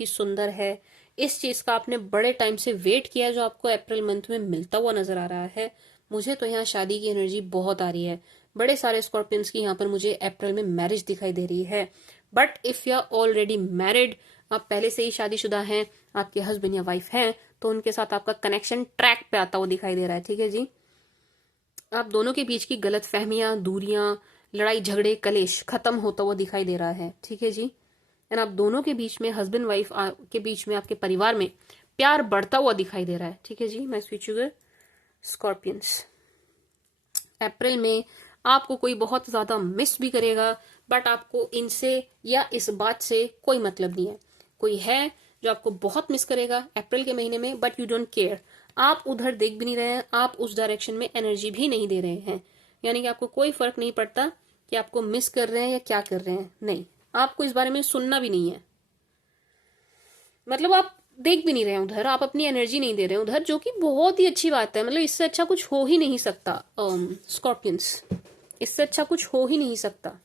ही सुंदर है। इस चीज का आपने बड़े टाइम से वेट किया जो आपको अप्रैल मंथ में मिलता हुआ नजर आ रहा है। मुझे तो यहाँ शादी की एनर्जी बहुत आ रही है, बड़े सारे स्कॉर्पियंस की यहाँ पर मुझे अप्रैल में मैरिज दिखाई दे रही है। But if you are already married, आप पहले से ही शादीशुदा हैं, आपके हस्बैंड या वाइफ हैं, तो उनके साथ आपका कनेक्शन ट्रैक पे आता हुआ दिखाई दे रहा है, ठीक है जी। आप दोनों के बीच की गलत फहमियां, दूरियां, लड़ाई झगड़े, कलेश खत्म होता हुआ दिखाई दे रहा है, ठीक है जी। एंड आप दोनों के बीच में, हस्बैंड वाइफ के बीच में, आपके परिवार में प्यार बढ़ता हुआ दिखाई दे रहा है, ठीक है जी। मैं स्वीट शुगर स्कॉर्पियंस, अप्रैल में आपको कोई बहुत ज्यादा मिस भी करेगा, बट आपको इनसे या इस बात से कोई मतलब नहीं है। कोई है जो आपको बहुत मिस करेगा अप्रैल के महीने में, बट यू डोंट केयर। आप उधर देख भी नहीं रहे हैं, आप उस डायरेक्शन में एनर्जी भी नहीं दे रहे हैं, यानी कि आपको कोई फर्क नहीं पड़ता कि आपको मिस कर रहे हैं या क्या कर रहे हैं, नहीं, आपको इस बारे में सुनना भी नहीं है। मतलब आप देख भी नहीं रहे हैं उधर, आप अपनी एनर्जी नहीं दे रहे हैं उधर, जो कि बहुत ही अच्छी बात है। मतलब इससे अच्छा कुछ हो ही नहीं सकता स्कॉर्पियंस, इससे अच्छा कुछ हो ही नहीं सकता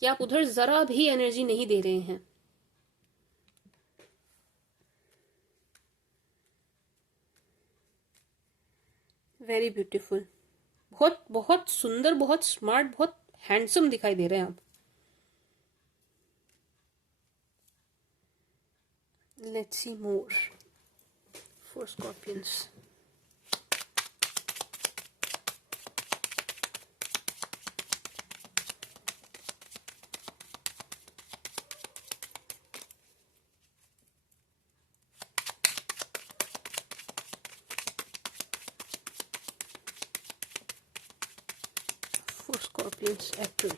कि आप उधर जरा भी एनर्जी नहीं दे रहे हैं। वेरी ब्यूटीफुल, बहुत बहुत सुंदर, बहुत स्मार्ट, बहुत हैंडसम दिखाई दे रहे हैं आप। Let's see more for Scorpions. For Scorpions, April.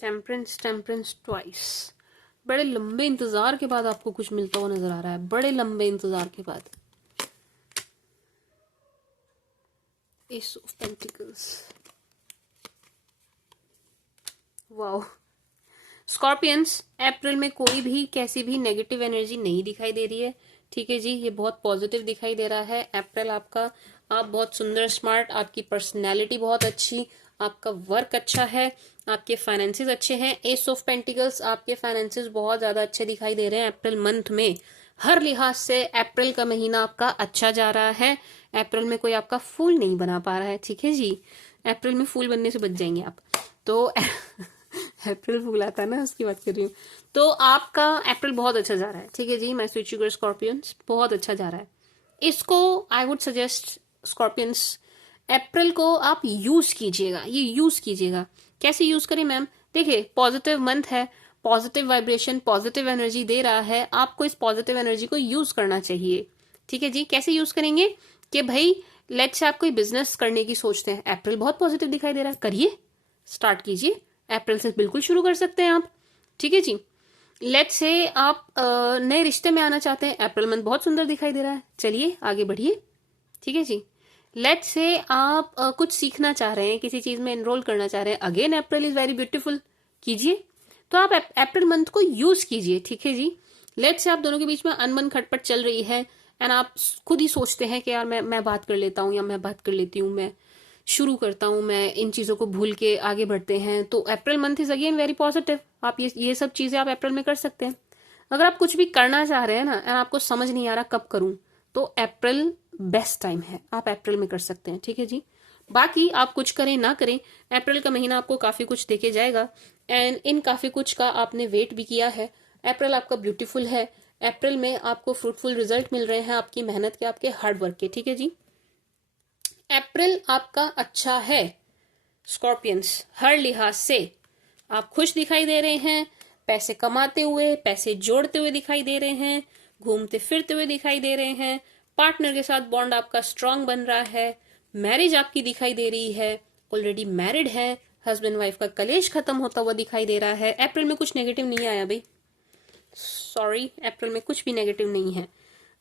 Temperance, temperance twice. बड़े लंबे इंतजार के बाद आपको कुछ मिलता हुआ नजर आ रहा है, बड़े लंबे इंतजार के बाद। Ace of pentacles, wow. Scorpions, April में कोई भी कैसी भी नेगेटिव एनर्जी नहीं दिखाई दे रही है, ठीक है जी। ये बहुत पॉजिटिव दिखाई दे रहा है अप्रैल आपका। आप बहुत सुंदर, स्मार्ट, आपकी पर्सनैलिटी बहुत अच्छी, आपका वर्क अच्छा है, आपके फाइनेंसेस अच्छे हैं। एस ऑफ पेंटिकल्स, आपके फाइनेंसेस बहुत ज्यादा अच्छे दिखाई दे रहे हैं अप्रैल मंथ में। हर लिहाज से अप्रैल का महीना आपका अच्छा जा रहा है। अप्रैल में कोई आपका फूल नहीं बना पा रहा है, ठीक है जी। अप्रैल में फूल बनने से बच जाएंगे आप तो। अप्रैल फूल आता है ना, उसकी बात कर रही हूँ। तो आपका अप्रैल बहुत अच्छा जा रहा है, ठीक है जी। माय स्वीट शुगर स्कॉर्पियंस, बहुत अच्छा जा रहा है। इसको आई वुड सजेस्ट स्कॉर्पियंस, अप्रैल को आप यूज कीजिएगा, ये यूज कीजिएगा। कैसे यूज करें मैम? देखिए, पॉजिटिव मंथ है, पॉजिटिव वाइब्रेशन, पॉजिटिव एनर्जी दे रहा है, आपको इस पॉजिटिव एनर्जी को यूज करना चाहिए, ठीक है जी। कैसे यूज करेंगे कि भाई लेट्स से आप कोई बिजनेस करने की सोचते हैं, अप्रैल बहुत पॉजिटिव दिखाई दे रहा है, करिए, स्टार्ट कीजिए। अप्रैल से बिल्कुल शुरू कर सकते हैं आप, ठीक है जी। लेट्स से आप नए रिश्ते में आना चाहते हैं, अप्रैल मंथ बहुत सुंदर दिखाई दे रहा है, चलिए आगे बढ़िए, ठीक है जी। लेट्स से आप कुछ सीखना चाह रहे हैं, किसी चीज में एनरोल करना चाह रहे हैं, again April is very beautiful, कीजिए। तो आप अप्रैल मंथ को यूज कीजिए, ठीक है जी। लेट्स से आप दोनों के बीच में अनबन खटपट चल रही है एंड आप खुद ही सोचते हैं कि यार मैं बात कर लेता हूँ, या मैं बात कर लेती हूँ, मैं शुरू करता हूँ, मैं इन चीजों को भूल के आगे बढ़ते हैं, तो April month is again very positive. आप ये सब चीजें आप अप्रैल में कर सकते हैं। अगर आप कुछ भी करना चाह रहे हैं ना एंड आपको समझ नहीं आ रहा कब करूं, तो अप्रैल बेस्ट टाइम है, आप अप्रैल में कर सकते हैं, ठीक है जी। बाकी आप कुछ करें ना करें, अप्रैल का महीना आपको काफी कुछ देके जाएगा एंड इन काफी कुछ का आपने वेट भी किया है। अप्रैल आपका ब्यूटीफुल है, अप्रैल में आपको फ्रूटफुल रिजल्ट मिल रहे हैं आपकी मेहनत के, आपके हार्ड वर्क के, ठीक है जी। अप्रैल आपका अच्छा है स्कॉर्पियंस, हर लिहाज से आप खुश दिखाई दे रहे हैं, पैसे कमाते हुए, पैसे जोड़ते हुए दिखाई दे रहे हैं, घूमते फिरते हुए दिखाई दे रहे हैं, पार्टनर के साथ बॉन्ड आपका स्ट्रांग बन रहा है, मैरिज आपकी दिखाई दे रही है, ऑलरेडी मैरिड है, हस्बैंड वाइफ का कलेश खत्म होता हुआ दिखाई दे रहा है। अप्रैल में कुछ नेगेटिव नहीं आया भाई, सॉरी, अप्रैल में कुछ भी नेगेटिव नहीं है,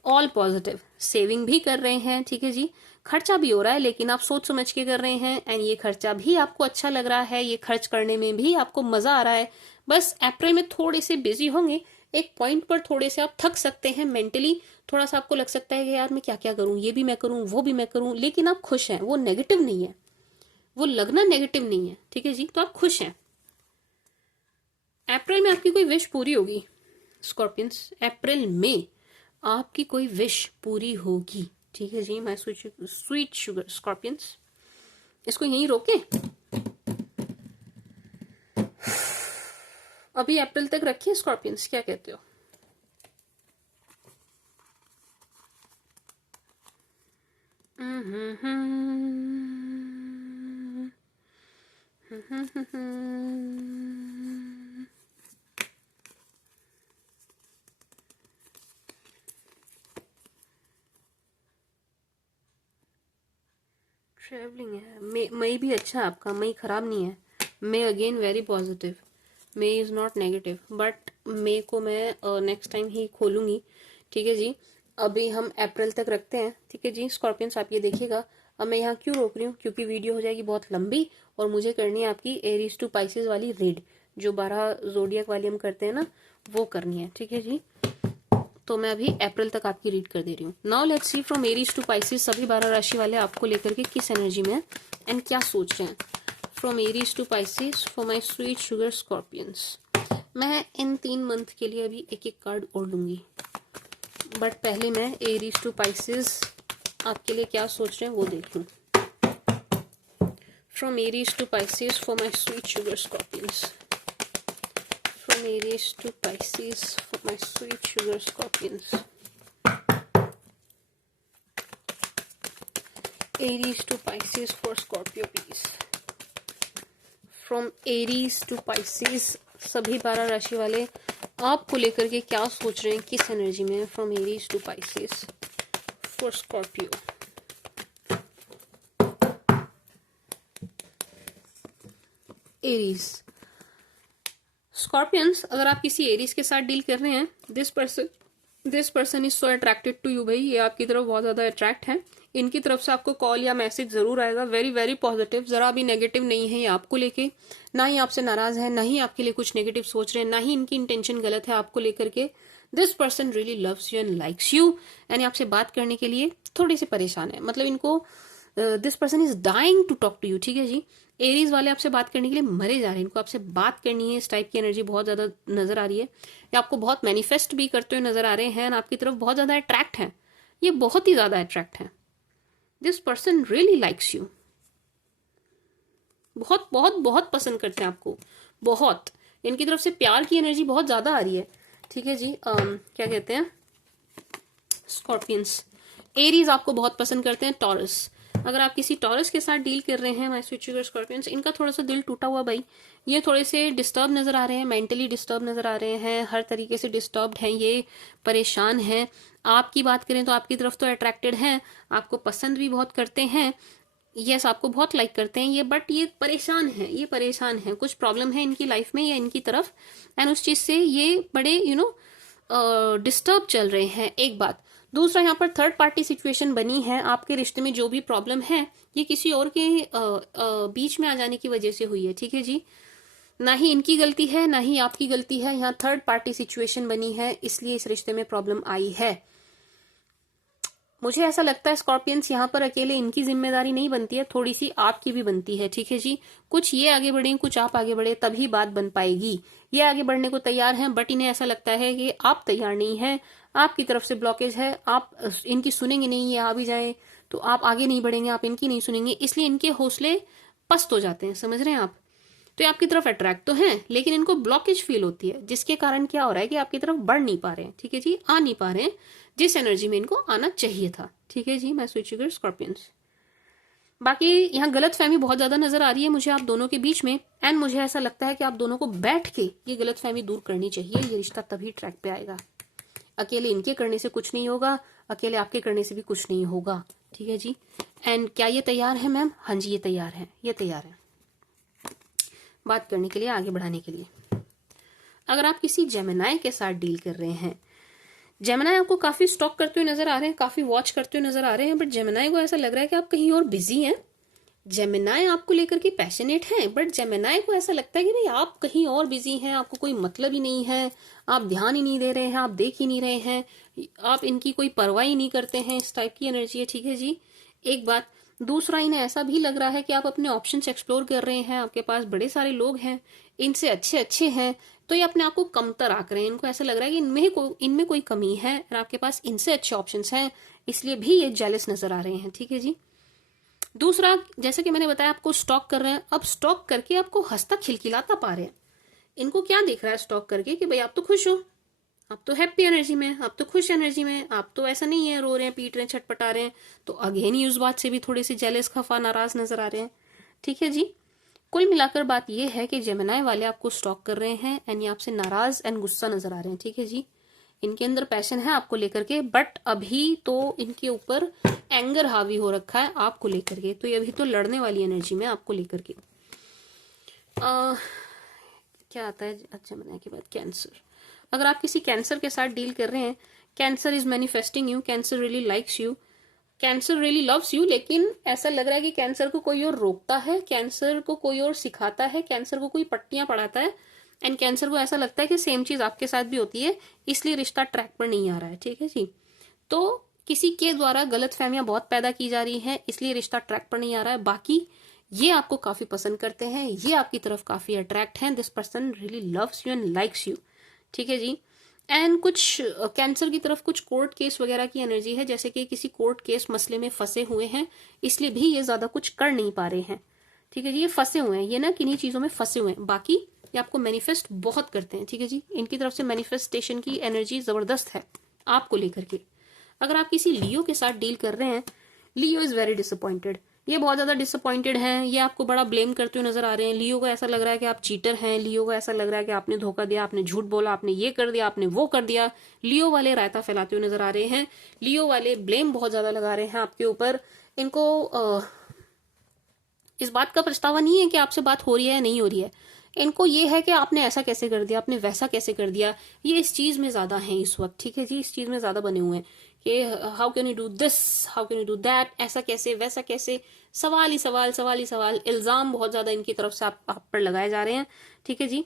ऑल पॉजिटिव। सेविंग भी कर रहे हैं, ठीक है जी। खर्चा भी हो रहा है लेकिन आप सोच समझ के कर रहे हैं एंड ये खर्चा भी आपको अच्छा लग रहा है, ये खर्च करने में भी आपको मजा आ रहा है। बस अप्रैल में थोड़े से बिजी होंगे, एक पॉइंट पर थोड़े से आप थक सकते हैं मेंटली, थोड़ा सा आपको लग सकता है कि यार मैं क्या क्या करूं, ये भी मैं करूं, वो भी मैं करूं, लेकिन आप खुश हैं, वो नेगेटिव नहीं है, वो लगना नेगेटिव नहीं है, ठीक है जी। तो आप खुश हैं। अप्रैल में आपकी कोई विश पूरी होगी स्कॉर्पियंस, अप्रैल में आपकी कोई विश पूरी होगी, ठीक है जी। माय स्वीट शुगर स्कॉर्पियंस, इसको यहीं रोके, अभी अप्रैल तक रखिए स्कॉर्पियंस, क्या कहते हो? ट्रेवलिंग है, मई भी अच्छा आपका, मई खराब नहीं है। May again very positive, May is not negative, but May को मैं नेक्स्ट टाइम ही खोलूंगी, ठीक है जी। अभी हम अप्रैल तक रखते हैं, ठीक है जी। स्कॉर्पियंस आप ये देखिएगा, अब मैं यहाँ क्यों रोक रही हूँ, क्योंकि वीडियो हो जाएगी बहुत लंबी और मुझे करनी है आपकी एरीज टू पाइसेस वाली रीड, जो 12 जोडियक वाली हम करते हैं ना, वो करनी है, ठीक है जी। तो मैं अभी अप्रैल तक आपकी रीड कर दे रही हूँ। Now let's see from Aries to Pisces, सभी 12 राशि वाले आपको लेकर के किस एनर्जी में है एंड क्या सोच रहे हैं। From Aries to Pisces for my sweet sugar Scorpions, मैं इन 3 मंथ के लिए अभी एक एक कार्ड और लूंगी, बट पहले मैं एरीज टू पाइसेस आपके लिए क्या सोच रहे हैं वो देख लूँ। From Aries to Pisces for my sweet sugar Scorpions, from Aries to Pisces for my sweet sugar scorpions. Aries to Pisces for Scorpio please. From Aries to Pisces, सभी 12 राशि वाले आपको लेकर के क्या सोच रहे हैं, किस एनर्जी में है। From Aries to Pisces for Scorpio. Aries, Scorpions, अगर आप किसी एरीज के साथ डील कर रहे हैं, this person is so attracted to you. भाई ये आपकी तरफ बहुत ज्यादा अट्रैक्ट है। इनकी तरफ से आपको कॉल या मैसेज जरूर आएगा, वेरी वेरी पॉजिटिव, जरा भी नेगेटिव नहीं है ये आपको लेके, ना ही आपसे नाराज है, ना ही आपके लिए कुछ नेगेटिव सोच रहे हैं, ना ही इनकी इंटेंशन गलत है आपको लेकर के। This person really loves you and likes you, and आपसे बात करने के लिए थोड़ी सी परेशान है, मतलब इनको this person is dying to talk to you. ठीक है जी, एरीज वाले आपसे बात करने के लिए मरे जा रहे हैं, इनको आपसे बात करनी है, इस टाइप की एनर्जी बहुत ज्यादा नजर आ रही है। ये आपको बहुत मैनिफेस्ट भी करते हुए नजर आ रहे हैं, आपकी तरफ बहुत ज्यादा अट्रैक्ट है, ये बहुत ही ज्यादा अट्रैक्ट है। This person really likes you, बहुत बहुत बहुत पसंद करते हैं आपको, बहुत। इनकी तरफ से प्यार की एनर्जी बहुत ज्यादा आ रही है। ठीक है जी, क्या कहते हैं स्कॉर्पियंस, एरीज आपको बहुत पसंद करते हैं। टॉरस, अगर आप किसी टॉरस के साथ डील कर रहे हैं माय स्वीट शुगर स्कॉर्पियंस, इनका थोड़ा सा दिल टूटा हुआ भाई, ये थोड़े से डिस्टर्ब नजर आ रहे हैं, मेंटली डिस्टर्ब नजर आ रहे हैं, हर तरीके से डिस्टर्ब्ड हैं, ये परेशान हैं। आपकी बात करें तो आपकी तरफ तो अट्रैक्टेड हैं, आपको पसंद भी बहुत करते हैं, यस आपको बहुत लाइक करते हैं ये, बट ये परेशान है, ये परेशान है, कुछ प्रॉब्लम है इनकी लाइफ में या इनकी तरफ, एंड उस चीज से ये बड़े डिस्टर्ब चल रहे हैं। एक बात, दूसरा यहाँ पर थर्ड पार्टी सिचुएशन बनी है, आपके रिश्ते में जो भी प्रॉब्लम है ये किसी और के बीच में आ जाने की वजह से हुई है। ठीक है जी, ना ही इनकी गलती है ना ही आपकी गलती है, यहाँ थर्ड पार्टी सिचुएशन बनी है, इसलिए इस रिश्ते में प्रॉब्लम आई है। मुझे ऐसा लगता है स्कॉर्पियंस, यहाँ पर अकेले इनकी जिम्मेदारी नहीं बनती है, थोड़ी सी आपकी भी बनती है। ठीक है जी, कुछ ये आगे बढ़े, कुछ आप आगे बढ़े, तभी बात बन पाएगी। ये आगे बढ़ने को तैयार हैं, बट इन्हें ऐसा लगता है कि आप तैयार नहीं हैं, आपकी तरफ से ब्लॉकेज है, आप इनकी सुनेंगे नहीं, ये आ भी जाए तो आप आगे नहीं बढ़ेंगे, आप इनकी नहीं सुनेंगे, इसलिए इनके हौसले पस्त हो जाते हैं, समझ रहे हैं आप। तो ये आपकी तरफ अट्रैक्ट तो हैं, लेकिन इनको ब्लॉकेज फील होती है, जिसके कारण क्या हो रहा है कि आपकी तरफ बढ़ नहीं पा रहे हैं। ठीक है जी, आ नहीं पा रहे हैं जिस एनर्जी में इनको आना चाहिए था। ठीक है जी, मैं स्वीट शुगर स्कॉर्पियंस। बाकी यहाँ गलत फहमी बहुत ज्यादा नजर आ रही है मुझे आप दोनों के बीच में, एंड मुझे ऐसा लगता है कि आप दोनों को बैठ के ये गलत फहमी दूर करनी चाहिए, ये रिश्ता तभी ट्रैक पे आएगा। अकेले इनके करने से कुछ नहीं होगा, अकेले आपके करने से भी कुछ नहीं होगा। ठीक है जी, एंड क्या ये तैयार है मैम? हाँ जी, ये तैयार है, ये तैयार है बात करने के लिए, आगे बढ़ाने के लिए। अगर आप किसी जेमिनाई के साथ डील कर रहे हैं, जेमिनाई आपको काफी स्टॉक करते हुए नजर आ रहे हैं, काफी वॉच करते हुए नजर आ रहे हैं, बट जेमिनाई को ऐसा लग रहा है कि आप कहीं और बिजी हैं। जेमिनाई आपको लेकर के पैशनेट है, बट जेमिनाई को ऐसा लगता है कि नहीं आप कहीं और बिजी हैं, आपको कोई मतलब ही नहीं है, आप ध्यान ही नहीं दे रहे हैं, आप देख ही नहीं रहे हैं, आप इनकी कोई परवाह ही नहीं करते हैं, इस टाइप की एनर्जी है। ठीक है जी, एक बात। दूसरा, इन्हें ऐसा भी लग रहा है कि आप अपने ऑप्शंस एक्सप्लोर कर रहे हैं, आपके पास बड़े सारे लोग हैं, इनसे अच्छे अच्छे हैं, तो ये अपने आप को कमतर आंक रहे हैं, इनको ऐसा लग रहा है कि इनमें कोई कमी है, और आपके पास इनसे अच्छे ऑप्शंस हैं, इसलिए भी ये जेलस नजर आ रहे हैं। ठीक है जी, दूसरा, जैसे कि मैंने बताया आपको स्टॉक कर रहे हैं, अब स्टॉक करके आपको हंसता खिलखिलाता पा रहे हैं। इनको क्या दिख रहा है स्टॉक करके कि भाई आप तो खुश हो, आप तो हैप्पी एनर्जी में, आप तो खुश एनर्जी में, आप तो ऐसा नहीं है रो रहे हैं, पीट रहे हैं, छटपटा रहे हैं, तो अगेन ही उस बात से भी थोड़े से जेलस, खफा, नाराज नजर आ रहे हैं। ठीक है जी, कुल मिलाकर बात यह है कि जेमिनाई वाले आपको स्टॉक कर रहे हैं, एंड ये आपसे नाराज एंड गुस्सा नजर आ रहे हैं। ठीक है जी, इनके अंदर पैशन है आपको लेकर के, बट अभी तो इनके ऊपर एंगर हावी हो रखा है आपको लेकर के, तो ये अभी तो लड़ने वाली एनर्जी में आपको लेकर के। क्या आता है अच्छा बनाने के बाद? कैंसर, अगर आप किसी कैंसर के साथ डील कर रहे हैं, cancer is manifesting you, cancer really likes you, cancer really loves you, लेकिन ऐसा लग रहा है कि कैंसर को कोई और रोकता है, कैंसर को कोई और सिखाता है, कैंसर को कोई पट्टियां पढ़ाता है, एंड कैंसर को ऐसा लगता है कि सेम चीज आपके साथ भी होती है, इसलिए रिश्ता ट्रैक पर नहीं आ रहा है। ठीक है जी, तो किसी के द्वारा गलत फहमियां बहुत पैदा की जा रही हैं, इसलिए रिश्ता ट्रैक पर नहीं आ रहा है। बाकी ये आपको काफी पसंद करते हैं, ये आपकी तरफ काफी अट्रैक्ट हैं, this person really loves you and likes you. ठीक है जी, एंड कुछ कैंसर की तरफ कुछ कोर्ट केस वगैरह की एनर्जी है, जैसे कि किसी कोर्ट केस मसले में फंसे हुए हैं, इसलिए भी ये ज्यादा कुछ कर नहीं पा रहे हैं। ठीक है जी, ये फंसे हुए हैं, ये ना किन्हीं चीजों में फंसे हुए हैं, बाकी ये आपको मैनिफेस्ट बहुत करते हैं। ठीक है जी, इनकी तरफ से मैनिफेस्टेशन की एनर्जी जबरदस्त है आपको लेकर के। अगर आप किसी लियो के साथ डील कर रहे हैं, लियो इज वेरी डिसअपॉइंटेड, ये बहुत ज्यादा डिसअपॉइंटेड हैं, ये आपको बड़ा ब्लेम करते हुए नजर आ रहे हैं। लियो को ऐसा लग रहा है कि आप चीटर हैं, लियो को ऐसा लग रहा है कि आपने धोखा दिया, आपने झूठ बोला, आपने ये कर दिया, आपने वो कर दिया। लियो वाले रायता फैलाते हुए नजर आ रहे हैं, लियो वाले ब्लेम बहुत ज्यादा लगा रहे हैं आपके ऊपर। इनको इस बात का पछतावा नहीं है कि आपसे बात हो रही है या नहीं हो रही है, इनको ये है कि आपने ऐसा कैसे कर दिया, आपने वैसा कैसे कर दिया, ये इस चीज में ज्यादा है इस वक्त, ठीक है जी, इस चीज में ज्यादा बने हुए हैं कि how can you do this, how can you do that, ऐसा कैसे वैसा कैसे, सवाल ही सवाल, सवाल ही सवाल, इल्जाम बहुत ज्यादा इनकी तरफ से आप पर लगाए जा रहे हैं, ठीक है जी।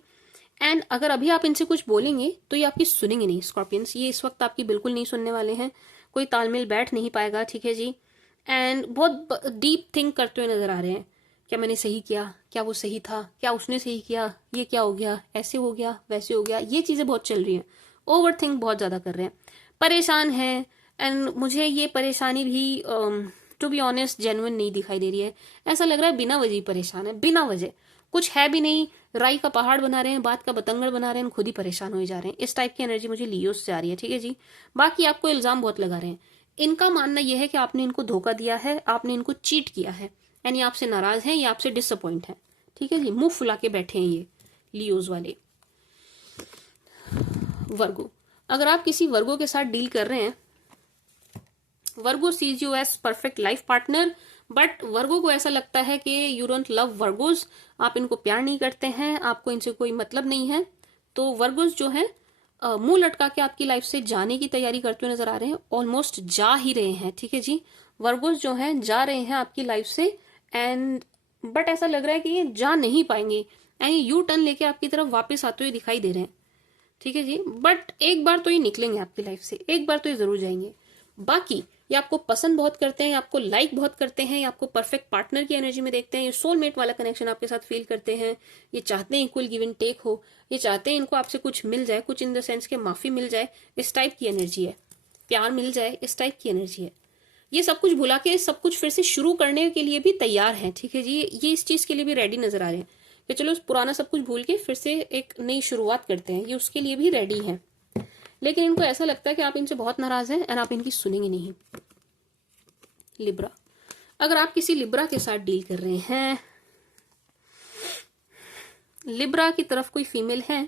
एंड अगर अभी आप इनसे कुछ बोलेंगे तो ये आपकी सुनेंगे नहीं स्कॉर्पियंस, ये इस वक्त आपकी बिल्कुल नहीं सुनने वाले हैं, कोई तालमेल बैठ नहीं पाएगा, ठीक है जी। एंड बहुत डीप थिंक करते हुए नजर आ रहे हैं, क्या मैंने सही किया, क्या वो सही था, क्या उसने सही किया, ये क्या हो गया, ऐसे हो गया वैसे हो गया, ये चीजें बहुत चल रही हैं, ओवर थिंक बहुत ज्यादा कर रहे हैं, परेशान हैं। एंड मुझे ये परेशानी भी टू बी ऑनेस्ट जेन्युइन नहीं दिखाई दे रही है, ऐसा लग रहा है बिना वजह परेशान है, बिना वजह, कुछ है भी नहीं, राई का पहाड़ बना रहे हैं, बात का बतंगड़ बना रहे हैं, खुद ही परेशान हो जा रहे हैं, इस टाइप की एनर्जी मुझे लियोस से आ रही है, ठीक है जी। बाकी आपको इल्जाम बहुत लगा रहे हैं, इनका मानना यह है कि आपने इनको धोखा दिया है, आपने इनको चीट किया है, यानी आपसे नाराज हैं, ये आपसे डिसअपॉइंट है, ठीक है जी, मुंह फुला के बैठे हैं ये लियोज वाले। वर्गो, अगर आप किसी वर्गो के साथ डील कर रहे हैं, Virgo sees you as perfect life partner, but Virgo को ऐसा लगता है कि यू डोंट लव वर्गोज, आप इनको प्यार नहीं करते हैं, आपको इनसे कोई मतलब नहीं है, तो वर्गोज जो है मुंह लटका के आपकी लाइफ से जाने की तैयारी करते हुए नजर आ रहे हैं, ऑलमोस्ट जा ही रहे हैं, ठीक है जी। वर्गोज जो हैं जा रहे हैं आपकी लाइफ से, एंड बट ऐसा लग रहा है कि ये जा नहीं पाएंगे, यानी यू टर्न लेके आपकी तरफ वापस आते हुए दिखाई दे रहे हैं, ठीक है जी। बट एक बार तो ये निकलेंगे आपकी लाइफ से, एक बार तो ये जरूर जाएंगे। बाकी ये आपको पसंद बहुत करते हैं, आपको लाइक बहुत करते हैं, आपको परफेक्ट पार्टनर की एनर्जी में देखते हैं, ये सोलमेट वाला कनेक्शन आपके साथ फील करते हैं, ये चाहते हैं इक्वल गिव एंड टेक हो, ये चाहते हैं इनको आपसे कुछ मिल जाए, कुछ इन द सेंस के माफी मिल जाए, इस टाइप की एनर्जी है, प्यार मिल जाए, इस टाइप की एनर्जी है। ये सब कुछ भुला के सब कुछ फिर से शुरू करने के लिए भी तैयार है, ठीक है जी, ये इस चीज के लिए भी रेडी नजर आ रहे हैं कि चलो पुराना सब कुछ भूल के फिर से एक नई शुरुआत करते हैं, ये उसके लिए भी रेडी है। लेकिन इनको ऐसा लगता है कि आप इनसे बहुत नाराज हैं एंड आप इनकी सुनेंगे नहीं। लिब्रा, अगर आप किसी लिब्रा के साथ डील कर रहे हैं, लिब्रा की तरफ कोई फीमेल है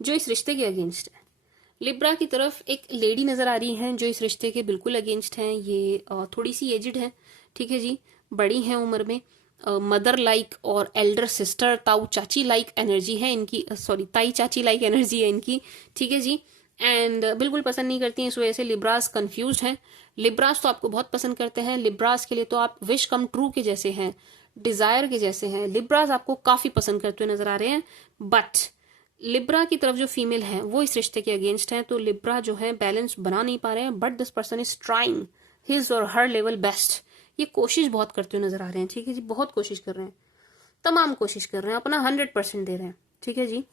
जो इस रिश्ते के अगेंस्ट है, लिब्रा की तरफ एक लेडी नजर आ रही है जो इस रिश्ते के बिल्कुल अगेंस्ट हैं, ये थोड़ी सी एजिड है, ठीक है जी, बड़ी हैं उम्र में, मदर लाइक और एल्डर सिस्टर ताऊ चाची लाइक एनर्जी है इनकी, सॉरी ताई चाची लाइक एनर्जी है इनकी, ठीक है जी। एंड बिल्कुल पसंद नहीं करती हैं, इस वजह से लिब्रास कंफ्यूज हैं। लिब्रास तो आपको बहुत पसंद करते हैं, लिब्रास के लिए तो आप विश कम ट्रू के जैसे हैं, डिजायर के जैसे हैं, लिब्रास आपको काफी पसंद करते हुए नजर आ रहे हैं। बट लिब्रा की तरफ जो फीमेल है वो इस रिश्ते के अगेंस्ट है, तो लिब्रा जो है बैलेंस बना नहीं पा रहे हैं, but this person is trying his और हर लेवल बेस्ट, ये कोशिश बहुत करते हुए नजर आ रहे हैं, ठीक है जी, बहुत कोशिश कर रहे हैं, तमाम कोशिश कर रहे हैं, अपना 100% दे रहे हैं, ठीक है जी।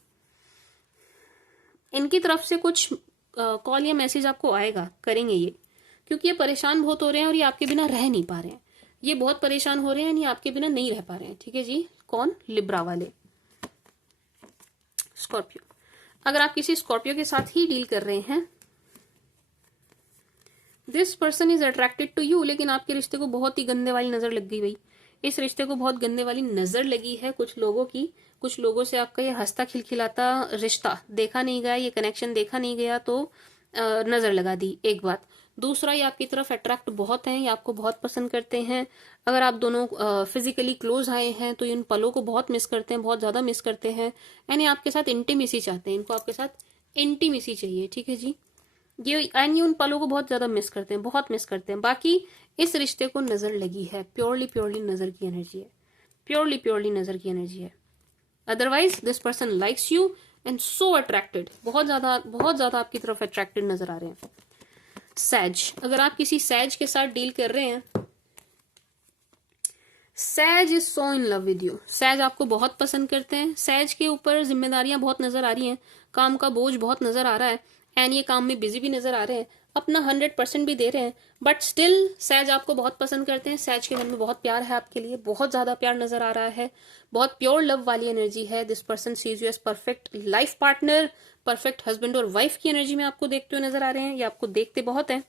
इनकी तरफ से कुछ कॉल या मैसेज आपको आएगा, करेंगे ये, क्योंकि ये परेशान बहुत हो रहे हैं और ये आपके बिना रह नहीं पा रहे हैं, ये बहुत परेशान हो रहे हैं, ये आपके बिना नहीं रह पा रहे हैं, ठीक है जी। कौन? लिब्रा वाले। स्कॉर्पियो, अगर आप किसी स्कॉर्पियो के साथ ही डील कर रहे हैं, this person is attracted to you, लेकिन आपके रिश्ते को बहुत ही गंदे वाली नजर लग गई भाई, इस रिश्ते को बहुत गंदे वाली नजर लगी है कुछ लोगों की, कुछ लोगों से आपका ये हंसता खिलखिलाता रिश्ता देखा नहीं गया, ये कनेक्शन देखा नहीं गया, तो नजर लगा दी, एक बात। दूसरा, ये आपकी तरफ अट्रैक्ट बहुत हैं, ये आपको बहुत पसंद करते हैं, अगर आप दोनों फिजिकली क्लोज आए हैं तो इन पलों को बहुत मिस करते हैं, बहुत ज्यादा मिस करते हैं, यानी आपके साथ इंटीमेसी चाहते हैं, इनको आपके साथ इंटीमेसी चाहिए, ठीक है जी। ये यानी उन पलों को बहुत ज्यादा मिस करते हैं, बहुत मिस करते हैं। बाकी इस रिश्ते को नजर लगी है, प्योरली प्योरली नजर की एनर्जी है, प्योरली प्योरली नजर की एनर्जी है। Otherwise this person likes you and so attracted, बहुत ज्यादा आपकी तरफ अट्रैक्टेड नजर आ रहे हैं। सैज, अगर आप किसी सैज के साथ डील कर रहे हैं, sage is so in love with you, sage आपको बहुत पसंद करते हैं, सैज के ऊपर जिम्मेदारियां बहुत नजर आ रही हैं, काम का बोझ बहुत नजर आ रहा है, एंड ये काम में बिजी भी नजर आ रहे हैं, अपना 100% भी दे रहे हैं, बट स्टिल सैज आपको बहुत पसंद करते हैं, सैज के मन में बहुत प्यार है आपके लिए, बहुत ज्यादा प्यार नजर आ रहा है, बहुत प्योर लव वाली एनर्जी है। This person sees you as perfect life partner, perfect husband और वाइफ की एनर्जी में आपको देखते हुए नजर आ रहे हैं, ये आपको देखते बहुत है।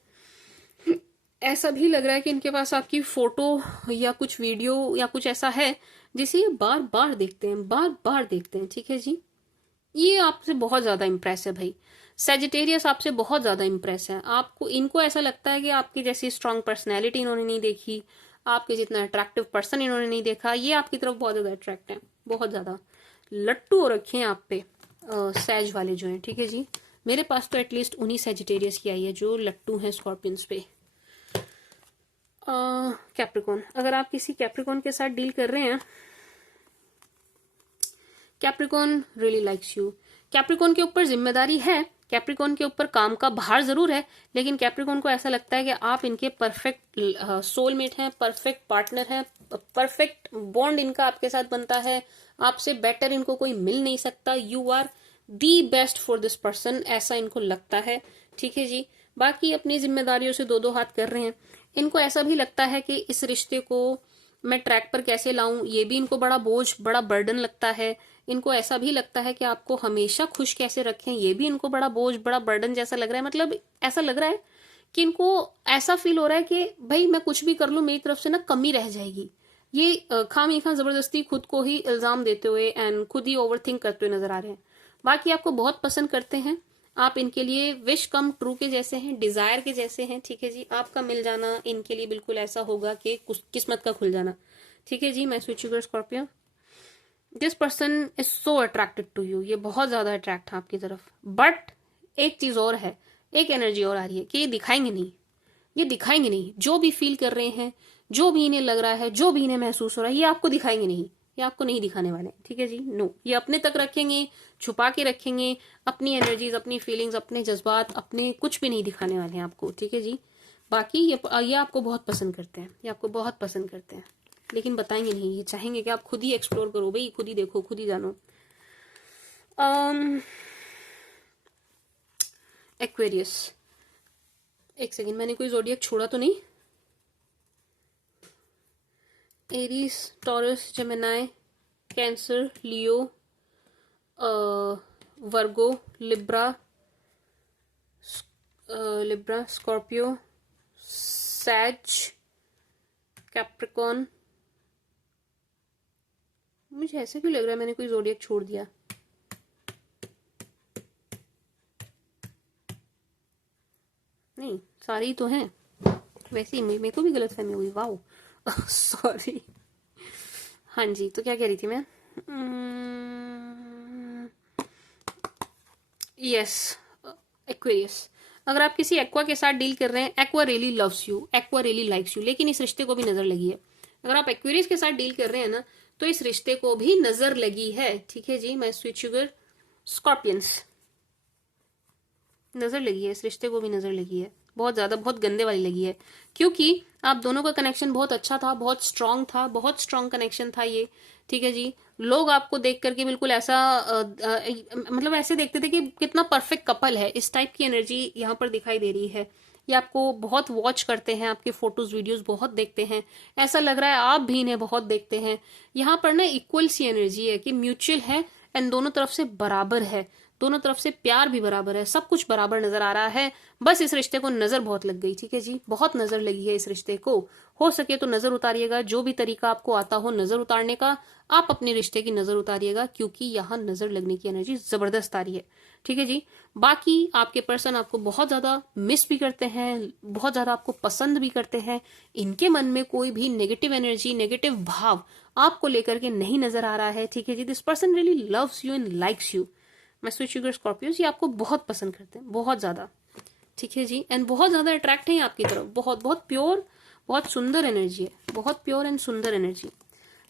ऐसा भी लग रहा है कि इनके पास आपकी फोटो या कुछ वीडियो या कुछ ऐसा है जिसे ये बार बार देखते हैं, बार बार देखते हैं, ठीक है जी। ये आपसे बहुत ज्यादा इम्प्रेस है भाई, सेजिटेरियस आपसे बहुत ज्यादा इम्प्रेस है, आपको इनको ऐसा लगता है कि आपकी जैसी स्ट्रांग पर्सनैलिटी इन्होंने नहीं देखी, आपके जितना अट्रैक्टिव पर्सन इन्होंने नहीं देखा, ये आपकी तरफ बहुत ज्यादा अट्रैक्ट है, बहुत ज्यादा। लट्टू हो रखे हैं आप पे सैज वाले जो हैं, ठीक है जी। मेरे पास तो एटलीस्ट उन्हीं सेजिटेरियस की आई है जो लट्टू हैं स्कॉर्पियंस पे। कैप्रिकॉन, अगर आप किसी कैप्रिकॉन के साथ डील कर रहे हैं, Capricorn really likes you. Capricorn के ऊपर जिम्मेदारी है, कैप्रिकॉन के ऊपर काम का भार जरूर है, लेकिन कैप्रिकॉन को ऐसा लगता है कि आप इनके परफेक्ट सोलमेट हैं, परफेक्ट पार्टनर हैं, परफेक्ट बॉन्ड इनका आपके साथ बनता है, आपसे बेटर इनको कोई मिल नहीं सकता, you are the best for this person, ऐसा इनको लगता है, ठीक है जी। बाकी अपनी जिम्मेदारियों से दो दो हाथ कर रहे हैं। इनको ऐसा भी लगता है कि इस रिश्ते को मैं ट्रैक पर कैसे लाऊं, ये भी इनको बड़ा बोझ, बड़ा बर्डन लगता है। इनको ऐसा भी लगता है कि आपको हमेशा खुश कैसे रखें, ये भी इनको बड़ा बोझ, बड़ा बर्डन जैसा लग रहा है। मतलब ऐसा लग रहा है कि इनको ऐसा फील हो रहा है कि भाई मैं कुछ भी कर लूं मेरी तरफ से ना कमी रह जाएगी। ये खाम जबरदस्ती खुद को ही इल्जाम देते हुए एंड खुद ही ओवरथिंक करते हुए नजर आ रहे हैं। बाकी आपको बहुत पसंद करते हैं, आप इनके लिए विश कम ट्रू के जैसे हैं, डिजायर के जैसे हैं, ठीक है जी। आपका मिल जाना इनके लिए बिल्कुल ऐसा होगा कि किस्मत का खुल जाना, ठीक है जी। मैं switch your Scorpio, this person is so attracted to you, ये बहुत ज्यादा अट्रैक्ट है आपकी तरफ। बट एक चीज और है, एक एनर्जी और आ रही है कि ये दिखाएंगे नहीं, ये दिखाएंगे नहीं। जो भी फील कर रहे हैं, जो भी इन्हें लग रहा है, जो भी इन्हें महसूस हो रहा है, ये आपको दिखाएंगे नहीं, ये आपको नहीं दिखाने वाले, ठीक है जी। नो, ये अपने तक रखेंगे, छुपा के रखेंगे अपनी एनर्जीज, अपनी फीलिंग्स, अपने जज्बात, अपने कुछ भी नहीं दिखाने वाले हैं आपको, ठीक है जी। बाकी ये आपको बहुत पसंद करते हैं, ये आपको बहुत पसंद करते हैं, लेकिन बताएंगे नहीं। ये चाहेंगे कि आप खुद ही एक्सप्लोर करो भाई, खुद ही देखो, खुद ही जानो। एक्वेरियस, एक सेकेंड, मैंने कोई जोडियक छोड़ा तो नहीं? एरीज, टॉरस, जेमिनाई, कैंसर, लियो, वर्गो, लिब्रा, स्कॉर्पियो, सैज, कैप्रिकॉन। मुझे ऐसा क्यों लग रहा है मैंने कोई जोडियक छोड़ दिया? नहीं, सारे ही तो हैं। वैसे ही मेरे को भी गलतफहमी हुई, वाओ सॉरी। हाँ जी, तो क्या कह रही थी मैं? यस, एक्वेरियस, अगर आप किसी एक्वा के साथ डील कर रहे हैं, aqua really loves you, aqua really likes you, लेकिन इस रिश्ते को भी नजर लगी है। अगर आप एक्वेरियस के साथ डील कर रहे हैं ना, तो इस रिश्ते को भी नजर लगी है, ठीक है जी। मैं स्वीट शुगर स्कॉर्पियंस, नजर लगी है, इस रिश्ते को भी नजर लगी है, बहुत ज्यादा, बहुत गंदे वाली लगी है, क्योंकि आप दोनों का कनेक्शन बहुत अच्छा था, बहुत स्ट्रांग था, बहुत स्ट्रांग कनेक्शन था ये, ठीक है जी। लोग आपको देख करके बिल्कुल ऐसा मतलब ऐसे देखते थे कि कितना परफेक्ट कपल है, इस टाइप की एनर्जी यहाँ पर दिखाई दे रही है। ये आपको बहुत वॉच करते हैं, आपके फोटोज वीडियोस बहुत देखते हैं, ऐसा लग रहा है आप भी इन्हें बहुत देखते हैं। यहाँ पर ना इक्वल सी एनर्जी है कि म्यूचुअल है एंड दोनों तरफ से बराबर है, दोनों तरफ से प्यार भी बराबर है, सब कुछ बराबर नजर आ रहा है। बस इस रिश्ते को नजर बहुत लग गई, ठीक है जी, बहुत नजर लगी है इस रिश्ते को। हो सके तो नजर उतारिएगा, जो भी तरीका आपको आता हो नजर उतारने का, आप अपने रिश्ते की नजर उतारिएगा, क्योंकि यहाँ नजर लगने की एनर्जी जबरदस्त आ रही है, ठीक है जी। बाकी आपके पर्सन आपको बहुत ज्यादा मिस भी करते हैं, बहुत ज्यादा आपको पसंद भी करते हैं। इनके मन में कोई भी नेगेटिव एनर्जी, नेगेटिव भाव आपको लेकर के नहीं नजर आ रहा है, ठीक है जी। This person really loves you and likes you. My sweet sugar Scorpios, ये आपको बहुत पसंद करते हैं, बहुत ज्यादा, ठीक है जी। एंड बहुत ज्यादा अट्रैक्ट है आपकी तरफ, बहुत बहुत प्योर, बहुत सुंदर एनर्जी है, बहुत प्योर एंड सुंदर energy.